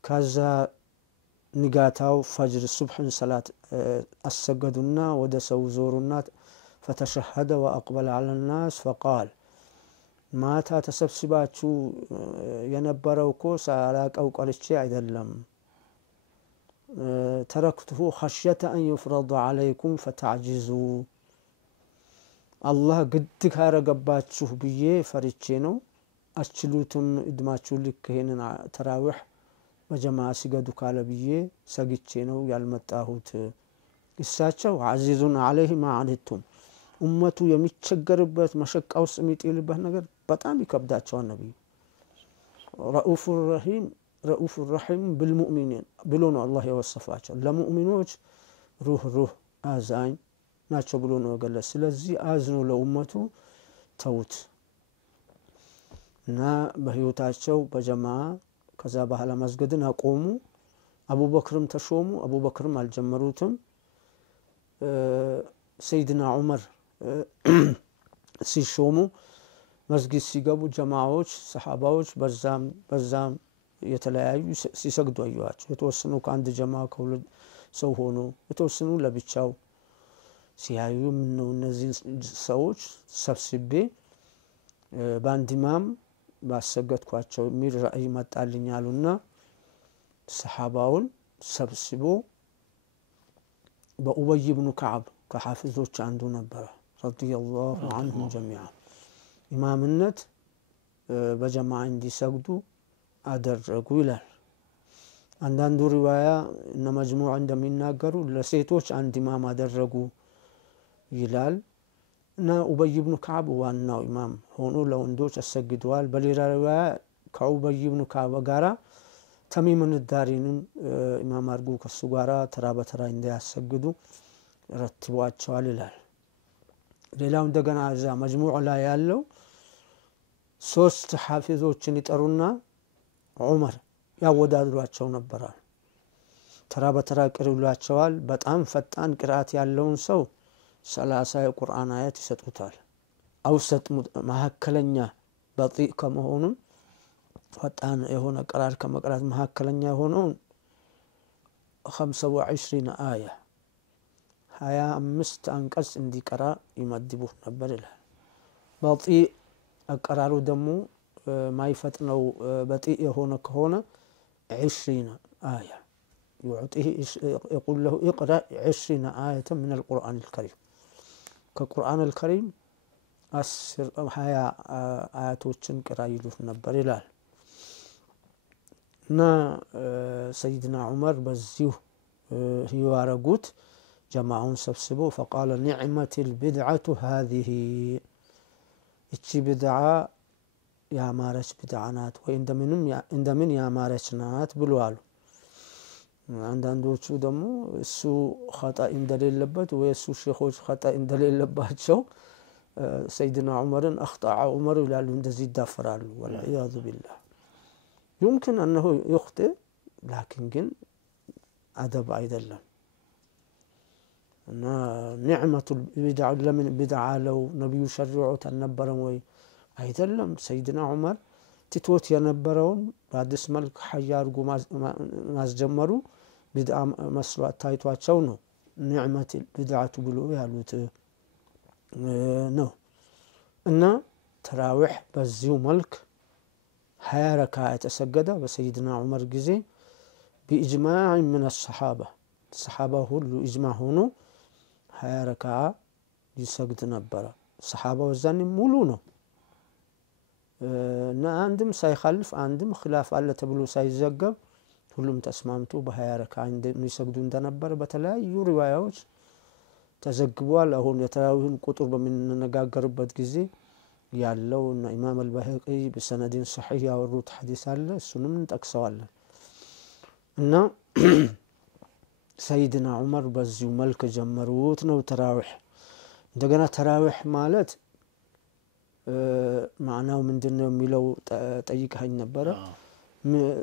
ከዛ ንጋታው ፈጅር ሱብህን ሰላት አሰገዱና ወደ ሰው ዞሩና فتشهد وأقبل على الناس فقال ማታ ተሰብስባችሁ የነበረው ኮስ አላቀው ቀርቼ አይደለም تركته خشية أن يفرض عليكم فتعجزوا الله قد ካረገባችሁ ብዬ ፈርቼ ነው አችሉትም እድማችሁ ልክ ይሄንን ተራዊህ በጀማዓ ሲገዱ ካለ ብዬ ሰግቼ ነው ያልመጣሁት እሳቸው عزيزون عليه ما عنتم ኡመቱ የሚቸገርበት መሸቃው ውስጥ የሚጥልበት ነገር በጣም ይከብዳቸዋል ነብዩ ረኡፍ ረሂም بالمؤمنين ብሎ ነው አላህ የወሰፋቸው ለሙእሚኖች ሩህ አዛኝ ናቸው ብሎ ነው ገለጽ ስለዚህ አዝኖ ለኡመቱ ተውት እና በህይወታቸው በጀማዓ ከዛ በኋላ መስገድን አቆሙ አቡበክርም ተሾሙ አቡበክርም አልጀመሩትም ሰይድና ዑመር ሲሾሙ መስጊድ ሲገቡ ጀማዓዎች ሰሃባዎች በዛም የተለያዩ ሲሰግዱ አዩዋቸው የተወሰኑ ከአንድ ጀማዓ ከሁለት ሰው ሆኖ የተወሰኑ ለብቻው ሲያዩ ነው እነዚህ ሰዎች ሰብስቤ በአንድ ኢማም ባሰገድኳቸው የሚል ራእይ መጣልኝ አሉና ሰሓባውን ሰብስቦ በኡበይ ብኑ ከዓብ ከሐፊዞች አንዱ ነበረ ረዲየላሁ ዐንሁም ጀሚዓን ኢማምነት በጀማዓ እንዲሰግዱ አደረጉ ይላል። አንዳንዱ ሪዋያ እነ መጅሙዕ እንደሚናገሩ ለሴቶች አንድ ኢማም አደረጉ ይላል እና ኡበይ ብኑ ከዓብ ዋናው ኢማም ሆኖ ለወንዶች አሰግደዋል። በሌላ ሪዋያ ከኡበይ ብኑ ከዓብ ጋራ ተሚም ዳሪንም ኢማም አድርጎ ከሱ ጋራ ተራ በተራ እንዲያሰግዱ ረትቧቸዋል ይላል። ሌላው እንደገና እዛ መጅሙዕ ላይ ያለው 3 ሐፊዞችን ይጠሩና ዑመር ያወዳድሯቸው ነበር። ተራ በተራ ቅርኡላቸዋል። በጣም ፈጣን ቅርአት ያለውን ሰው 30 የቁርአን አያት ይሰጡታል። አውሰጥ መሐከለኛ በጢእ ከመሆኑም ፈጣን የሆነ ቅራር ከመቅራት መሐከለኛ የሆነውን 25 አያ 25 አንቀጽ እንዲቀራ ይመድቡ ነበር ይላል። በጢእ አቀራሩ ደግሞ ማይፈጥነው በጢእ የሆነ ከሆነ 20 آية يعطيه يقول له اقرأ 20 آية من القرآن الكريم كقرآن الكريم 20 آياتوችን ቅራ ይሉት ነበር ይላል። እና ሰይድና ዑመር በዚሁ ይዋረጉት ጀማዓውን ሰብስቦ فقال نعمة البدعة هذه እቺ ቢድዓ ያማረች ቢድዓ ናት ወይ እንደምን ያማረች ናት ብሎ አሉ። አንዳንዶቹ ደግሞ እሱ ኸጣእ እንደሌለበት ወይ እሱ ሼኾች ኸጣእ እንደሌለባቸው ሰይድና ዑመርን አኽጣዐ ዑመር ይላሉ። እንደዚህ ይዳፈራሉ። ወልዒያዙ ቢላህ يمكن أنه يخطئ لكن ግን አደብ አይደለም። እና ኒዕመቱ ቢድዓ ለምን ቢድዓ ለው ነብዩ ሸሪዑት አልነበረም ወይ አይደለም። ሰይድና ዑመር ትቶት የነበረውን በአዲስ መልክ ሐያ አድርጎ ማስጀመሩ ቢድዓ መስሎ ታይቷቸው ነው ኒዕመቱ ቢድዓቱ ብሎ ያሉት ነው። እና ተራዊሕ በዚሁ መልክ 20 ረካ የተሰገደ በሰይድና ዑመር ጊዜ بإجماع من الصحابة ሁሉ ኢጅማዕ ሆኖ 20 ረካ ይሰግድ ነበር። ሰሓባው ዘን ሙሉ ነው እና አንድም ሳይخالፍ አንድም خلاف አለ ተብሎ ሳይዘገብ ሁሉም ተስማምቶ በ20 ረካ እንደሚሰግዱ እንደነበር በተለያዩ ሪዋያዎች ተዘግቧል። አሁን የተራዊህን ቁጥር በምንነጋገርበት ጊዜ ያለው እና ኢማም አልባሂቂ በሰነድን ሰሒህ ያወሩት ሐዲስ አለ። እሱንም እንጠቅሰዋለን። እና ሰይድና ዑመር በዚሁ መልክ ጀመሩት ነው ተራዊሕ። እንደገና ተራዊሕ ማለት معناه ምንድነው የሚለው ጠይቀኸኝ ነበረ።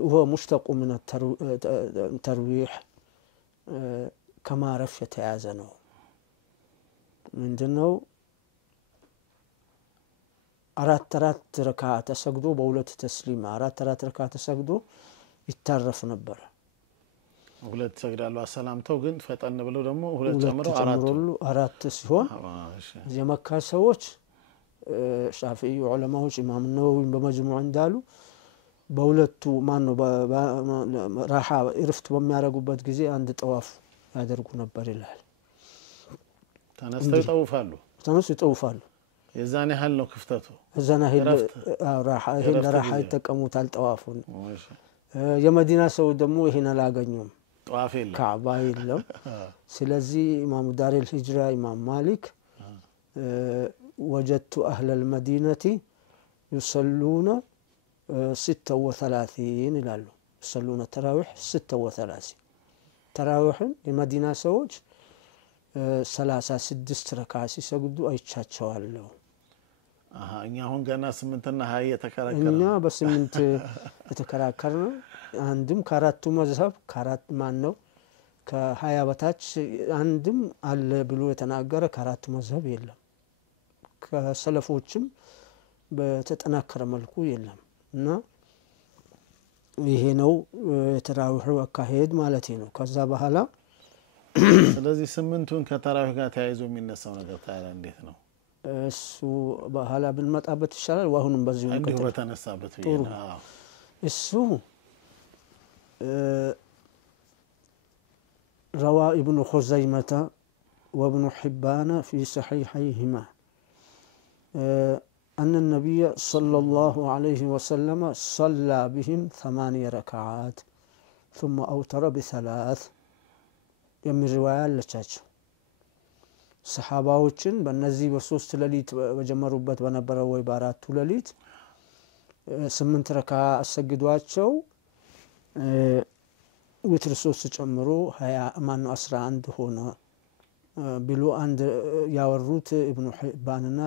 هو مشتق من الترويح كما رف የተያዘ ነው። ምንድነው 4 ረካ ተሰግዶ በሁለት ተስሊም 4 ረካ ተሰግዶ ይታረፍ ነበር። ሁለት ሰግዳሉ አሰላምተው ግን ፈጠን ብለው ደግሞ ሁለት ጨምረው 4 ሲሆን የመካ ሰዎች ሻፊዒ ዑለማዎች ኢማም ነወዊ በመጅሙዕ እንዳሉ በሁለቱ ማን ነው ራሓ ኢርፍት በሚያረጉበት ጊዜ አንድ ጠዋፍ ያደርጉ ነበር ይላል። ተነስተው ይጠውፋሉ። የዛኔ ያህል ነው ክፍተቱ። የዛኔ ራሓ ይጠቀሙታል ጠዋፉን። የመዲና ሰው ደግሞ ይሄን አላገኙም። ጠዋፍ የለም፣ ካዕባ የለም። ስለዚህ ኢማሙ ዳሪል ሂጅራ ኢማም ማሊክ وجدت أهل المدينة يصلون 36 ይላሉ። يصلون التراويح 36 تراويح المدينة ሰዎች 36 ረካ ሲሰግዱ አይቻቸዋለሁ። እኛ አሁን ገና 8 እና 20 የተከራከረ እኛ በ8 የተከራከርነው አንድም ከአራቱ መዝሀብ ከአራት ማን ነው ከ20 በታች አንድም አለ ብሎ የተናገረ ከአራቱ መዝሀብ የለም። ከሰለፎችም በተጠናከረ መልኩ የለም። እና ይሄ ነው የተራዊሑ አካሄድ ማለት ነው። ከዛ በኋላ ስለዚህ 8ቱን ከተራዊሕ ጋር ተያይዞ የሚነሳው ነገር ታዲያ እንዴት ነው? እሱ በኋላ ብንመጣበት ይሻላል ወአሁንም በዚሁ እንዲሁ እንቀጥል በተነሳበት ጥሩ አዎ እሱ روى ابن خزيمة وابن حبان في صحيحيهما أن النبي صلى الله عليه وسلم صلى بهم 8 ركعات ثم أوتر ب3 يم الرواية لتشاچو صحاباዎችን በእነዚህ በሶስት ሌሊት በጀመሩበት በነበረው ወይ በአራቱ ሌሊት 8 ረካ አሰግዷቸው ዊትር 3 ጨምሮ 20 ማን 11 ሆነ ብሎ አንድ ያወሩት ኢብኑ ሒባንና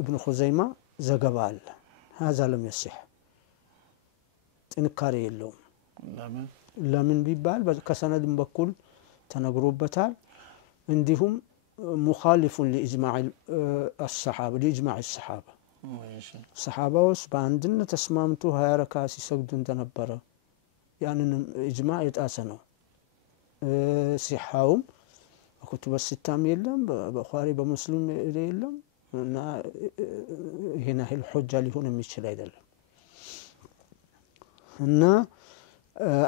ኢብኑ ኹዘይማ ዘገባል هذا لم يصح ጥንካሬ የለውም ለምን ቢባል ከሰነድም በኩል ተነግሮበታል እንዲሁም مخالف لاجماع الصحابه لاجماع الصحابه صحاباውስ በአንድነት ተስማምቶ 20 ረካ ሲሰግዱ እንደነበረ ያንን ኢጅማዕ የጣሰ ነው ሲሐውም በኩቱበ ሲታም የለም በቡኻሪ በሙስሊም የለም እና ይሄን ያህል ሑጃ ሊሆን የሚችል አይደለም እና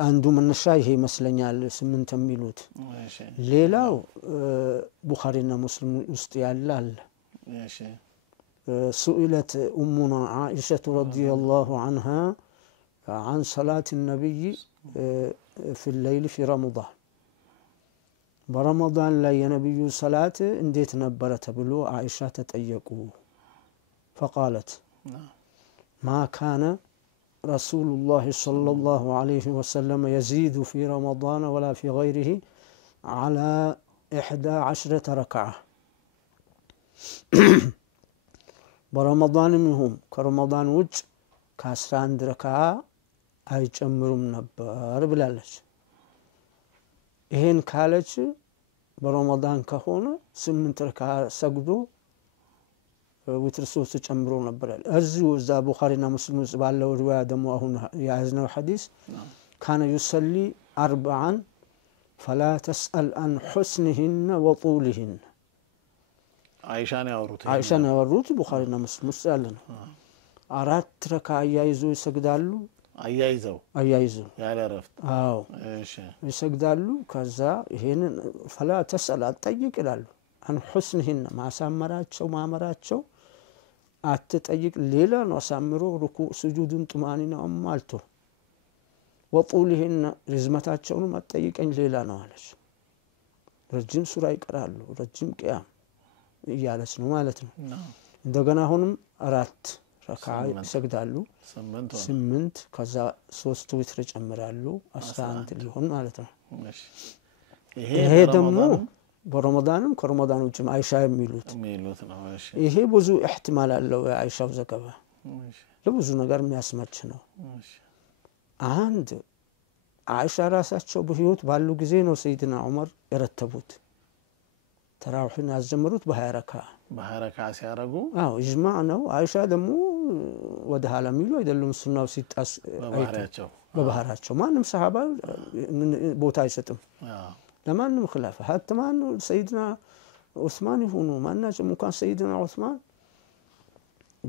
አንዱ መነሻ ይሄ ይመስለኛል 8 የሚሉት ሌላው ቡኻሪና ሙስሊም ውስጥ ያላል سئلت أمنا عائشة رضي الله عنها عن صلاة النبي في الليل في رمضان برمضان لا ينبي صلاة انديت نبرت بلو عائشة تتأيقوا فقالت ما كان رسول الله صلى الله عليه وسلم يزيد في رمضان ولا في غيره على 11 ركعة برمضان منهم كرمضان وج كاسران ركعة አይጨምሩም ነበር ብላለች ይሄን ካለች በረመዳን ከሆነ 8 ረካ ሰግዶ ዊትር 3 ጨምሮ ነበር እዚሁ እዛ ቡኻሪና ሙስሊም ውስጥ ባለው ሪዋያ ደግሞ አሁን ያዝነው ሐዲስ كان يصلي 4 فلا تسأل عن حسنهن وطولهن አይሻን ያወሩት ቡኻሪና ሙስሊም ውስጥ ያለ ነው 4 ረካ ያይዞ ይሰግዳሉ አያይዘው ያለ ረፍት አዎ እሺ ይሰግዳሉ ከዛ ይሄንን فلا تسأل አትጠይቅ ይላሉ አን حسنهن ማማራቸው አትጠይቅ ሌላ ነው አሳምሮ ሩኩዕ ስጁድን ጥማኒናም አልቶ ወጡልህን ርዝመታቸውን አትጠይቀኝ ሌላ ነው አለች ረጅም ሱራ ይቀራሉ ረጅም ቂያም እያለች ነው ማለት ነው እንደገና አሁንም 4 ረካ ይሰግዳሉ 8 ከዛ 3 ዊትር ጨምራሉ 11 ሊሆን ማለት ነው ይሄ ደግሞ በረመዳንም ከረመዳን ውጭም አይሻ የሚሉት ነው ይሄ ብዙ احتمال አለው አይሻው ዘገባ ለብዙ ነገር የሚያስመች ነው አንድ አይሻ ራሳቸው በህይወት ባሉ ጊዜ ነው ሰይድና ዑመር የረተቡት ተራዊህን ያዘምሩት በ20 ረካ ሲያረጉ አዎ ኢጅማዕ ነው አይሻ ደግሞ ወደ ሐላ ሚሉ አይደለም ሱናው ሲጣስ በባህራቸው ማንም ሰሃባ ቦታ አይሰጥም ለማንም خلاف حتى ማን ሰይድና ዑስማን ይሁኑ ማናቸው እንኳን ሰይድና ዑስማን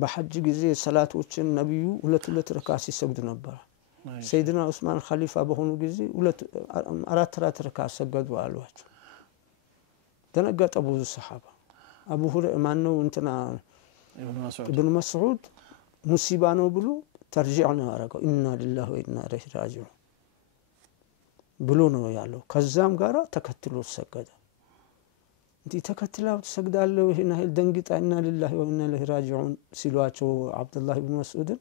በሐጅ ጊዜ ሰላቶችን ነብዩ 2 ረካ ሲሰግዱ ነበር ሰይድና ዑስማን ኸሊፋ በሆኑ ጊዜ 4 ረካ ሰገዱ አሏቸው ደነገጠ ብዙ ሰሃባ አቡ ሁረይራ ማነው እንትና ኢብኑ መስዑድ ሙሲባ ነው ብሎ ተርጂዕ ነው ያረጋው ኢና ሊላሂ ወኢና ኢለይሂ ራጂዑን ብሎ ነው ያለው ከዛም ጋራ ተከትሎ ሰገደ እንዴ ተከትላው ሰግዳለው ይሄን ኃይል ደንግጣ ኢና ሊላሂ ወኢና ኢለይሂ ራጂዑን ሲሏቸው አብዱላህ ኢብኑ መስዑድ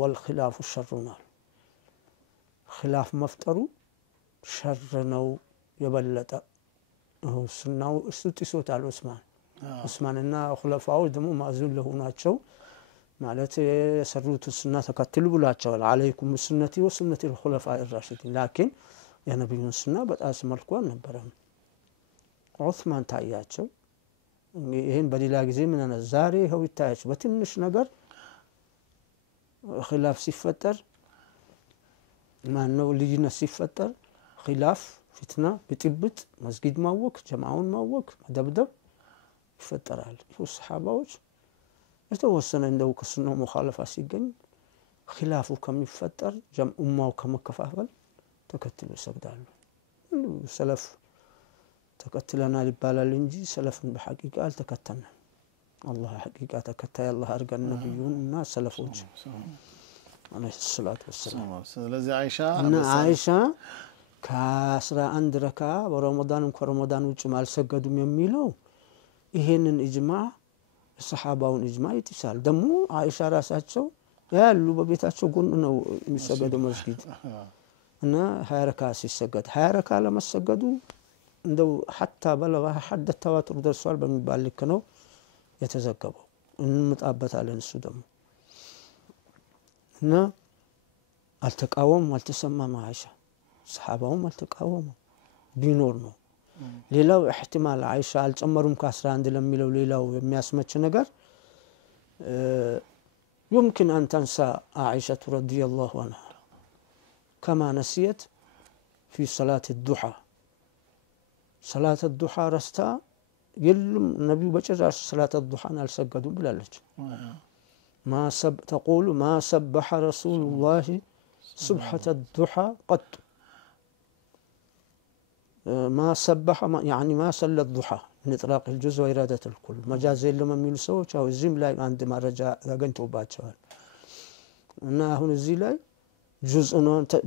والخلاف شرنا خلاف መፍጠሩ ሸር ነው የበለጠ ሱናው እስቲሶታል ዑስማንና ኹለፋው ደግሞ ማዙል ለሆናቸው ማለት የሰሩት ሱና ተከትሉ ብላቸዋል አለይኩም ሱነቲ ወሱነቲ الخلفاء الراشدين لكن የነብዩን ሱና በጣስ መልኩ አልነበረም ዑስማን ታያቸው ይሄን በሌላ ጊዜ ምን አነ ዛሬ ሆይ ታያቸው በትንሽ ነገር خلاف ሲፈጠር ማነው ልጅነት ሲፈጠር خلاف فتنة بتبت مسجد موك جماعون موك مدبدب ይፈጠራል። ሰሃባዎች የተወሰነ እንደው ከሱናው ሙኻለፋ ሲገኝ ኺላፉ ከሚፈጠር ኡማው ከመከፋፈል ተከትሎ ይሰግዳሉ። ሰለፍ ተከትለናል ይባላል እንጂ ሰለፍን በሐቂቃ አልተከተልንም። አላህ ሐቂቃ ተከታይ አላህ አርገን ነብዩና ሰለፎች አለይሂ ሰላቱ ወሰላም። ስለዚህ አይሻ ከ11 ረካ በረመዳንም ከረመዳን ውጭ አልሰገዱም የሚለው ይሄንን ኢጅማዕ ሰሃባውን ኢጅማዕ ይጥሳል። ደግሞ አይሻ ራሳቸው ያሉ በቤታቸው ጎን ነው የሚሰገደው መስጊድ እና 20 ረካ ሲሰገድ 20 ረካ ለመሰገዱ እንደው حتى بلغ حد التواتر ደርሷል በሚባል ልክ ነው የተዘገበው። እንመጣበታለን እሱ ደግሞ እና አልተቃወም አልተሰማም አይሻ ሰሃባውም አልተቃወሙ ቢኖር ነው። ሌላው احتمال አይሻ አልጨመሩም ከ11 ለሚለው ሌላው የሚያስመች ነገር يمكن أن تنسى عائشة رضي الله عنها كما نسيت في صلاة الضحى. صلاة الضحى رستا يلم النبي بجرش صلاة الضحى نالسجدوا بلالج تقول ما سبح رسول الله سبحة الضحى قط. ما سبح يعني ما صلى الضحى من إطلاق الجزء وإرادة الكل. مجاز لما يميل سوى أو الزم لا عندما رجع رجعت وباتشوال أنا هون الزيلاي جزء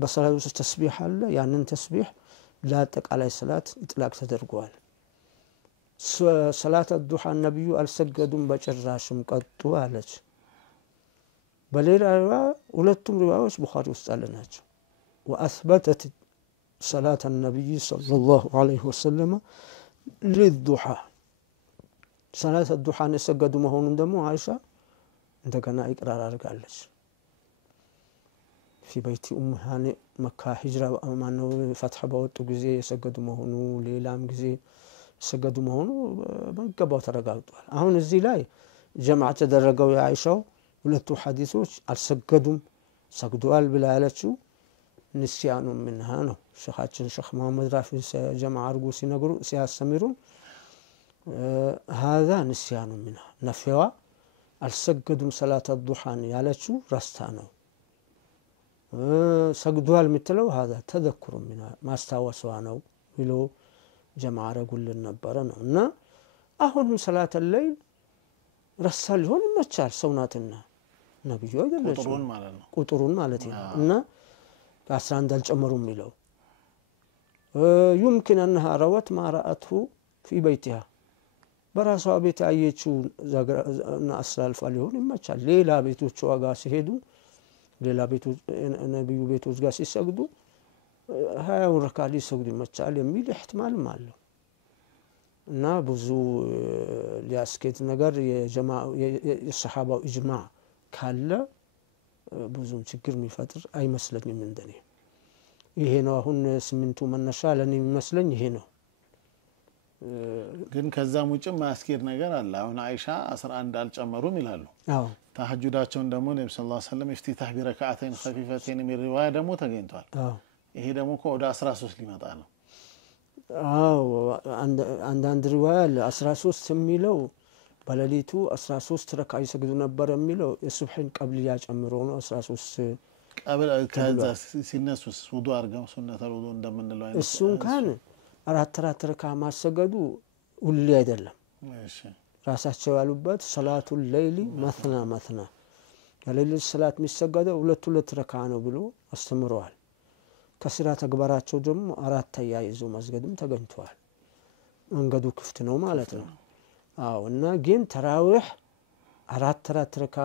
بصلاة تسبيح الله يعني تسبيح لا تك على الصلاة إطلاق تدرجوال. صلاة الضحى النبي السجدون بجراشم قد توالج بلير رواية ولتم رواية بخاري وسألناج وأثبتت صلاة النبي صلى الله عليه وسلم للضحى. صلاة الضحى نسجد ما هو ندمو عائشة انت كان إقرار أرجعلش في بيت أم هانئ مكة هجرة أمانو فتح بوت جزء يسجد ما هو ليلام جزء يسجد ما هو بنقبض ترجعوا. هون الزلاي جماعة تدرجوا يا عائشة ولتو حديثوش السجدهم سجدوا البلالتشو نسيان منها نو شيخاتشن شيخ محمد رافي جماعة أرجو سينقرو سياسميرون هذا نسيان منها نفيوا السجدهم صلاة الضحى يالتشو رستانو سجدوا المثلو هذا تذكر منها ما استوى سوانو ولو جماعة رجل النبرنا نا أهون صلاة الليل رسال هون متشال سوناتنا نبي يقول قطرون مالتنا نا كاسران دلج أمرهم ميلو يمكن أنها روت ما رأته في بيتها براسوا بيت أيتشو أسرال فاليون متشال ليلا بيتو شو أجاسي هدو ليلا بيتو نبي بيتو أجاسي سجدو هاي وركالي سجدو متشال يميل احتمال ماله نا بزو لياسكيت نجار جماعة الصحابة إجماع كلا ብዙም ችግር የሚፈጥር አይመስለኝም እንደኔ ይሄ ነው አሁን ስምንቱ መነሻ ለኔ የሚመስለኝ ይሄ ነው። ግን ከዛም ውጭ ማስኬድ ነገር አለ። አሁን አይሻ 11 አልጨመሩም ይላሉ። አዎ ተሐጁዳቸውን ደግሞ ነብዩ ሰለላሁ ዐለይሂ ወሰለም ኢፍቲታህ ቢረካዓተይን ኸፊፈተይን ሚን ሪዋያ ደግሞ ተገኝቷል። አዎ ይሄ ደግሞ ወደ 13 ሊመጣ ነው። አዎ አንዳንድ ሪዋያ 13 የሚለው በሌሊቱ 13 ረካ ይሰግዱ ነበር የሚለው የሱብሂን ቀብልያ ጨምሮ ነው 13 ቀብል ከዛ ሲነሱስ ውዱእ አርገው ሱነተ ውዱእ እንደምንለው አይነት እሱን ካን አራት ረካ ማሰገዱ ሁሌ አይደለም። እሺ ራሳቸው ያሉበት ሰላቱል ሌሊ መስና መስና የሌሊት ሰላት የሚሰገደው ሁለት ረካ ነው ብሎ አስተምረዋል። ከስራ ተግባራቸው ደግሞ አራት ተያይዞ መስገድም ተገኝቷል። መንገዱ ክፍት ነው ማለት ነው። አዎ እና ግን ተራዊህ አራት ረካ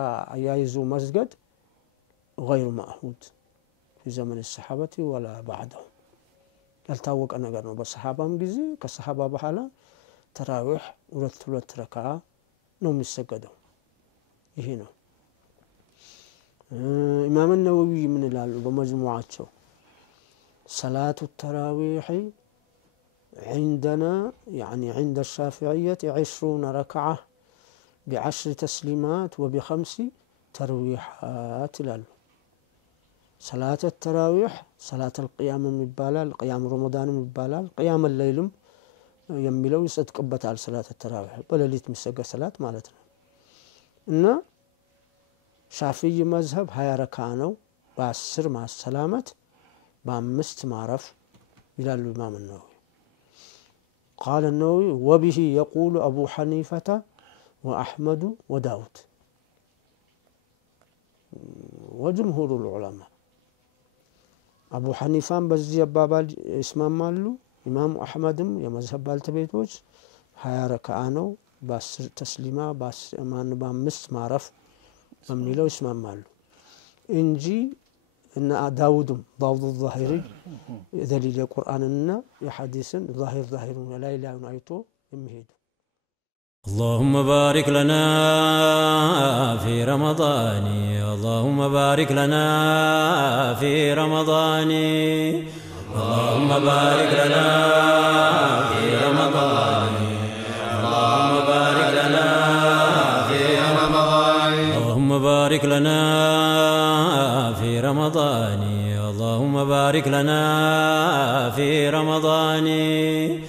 ያይዙ መስገድ غير معهود في زمن الصحابة ولا بعدهم ያልታወቀ ነገር ነው። በሰሃባም ጊዜ ከሰሃባ በኋላ ተራዊህ ሁለት ረካ ነው የሚሰገደው። ይሄ ነው ኢማም ነወዊ ምን ይላሉ በመጅሙዓቸው صلاة التراويح عندنا يعني عند الشافعية 20 ركعة ب10 تسليمات وب5 ترويحات لالو. صلاة التراويح صلاة القيام مبالال قيام رمضان مبالال قيام الليل የሚለው ይሰጥቅበታል ሰላት ተራዊህ በሌሊት የሚሰገድ ሰላት ማለት ነው እና ሻፊዒ መዝሀብ 20 ረካ ነው በ10 ማሰላመት በ5 ማረፍ ይላሉ ኢማም النووي قال النووي وبه يقول أبو حنيفة وأحمد وداود وجمهور العلماء أبو حنيفة بزي بابال اسمه مالو إمام أحمدم يمذهب بالتبيتوش 20 ركعة ነው በ10 ተስሊማ በ5 ማረፍ በሚለው ይስማማሉ እንጂ እና ዳውድም ዳውድ الظاهري دليل القرآنና የሐዲስን ظاهرون لا يلاون አይቶ የሚሄዱ اللهم بارك لنا في رمضان اللهم بارك لنا في رمضان اللهم بارك لنا في رمضان اللهم بارك لنا في رمضان اللهم بارك لنا في رمضان اللهم بارك لنا في رمضان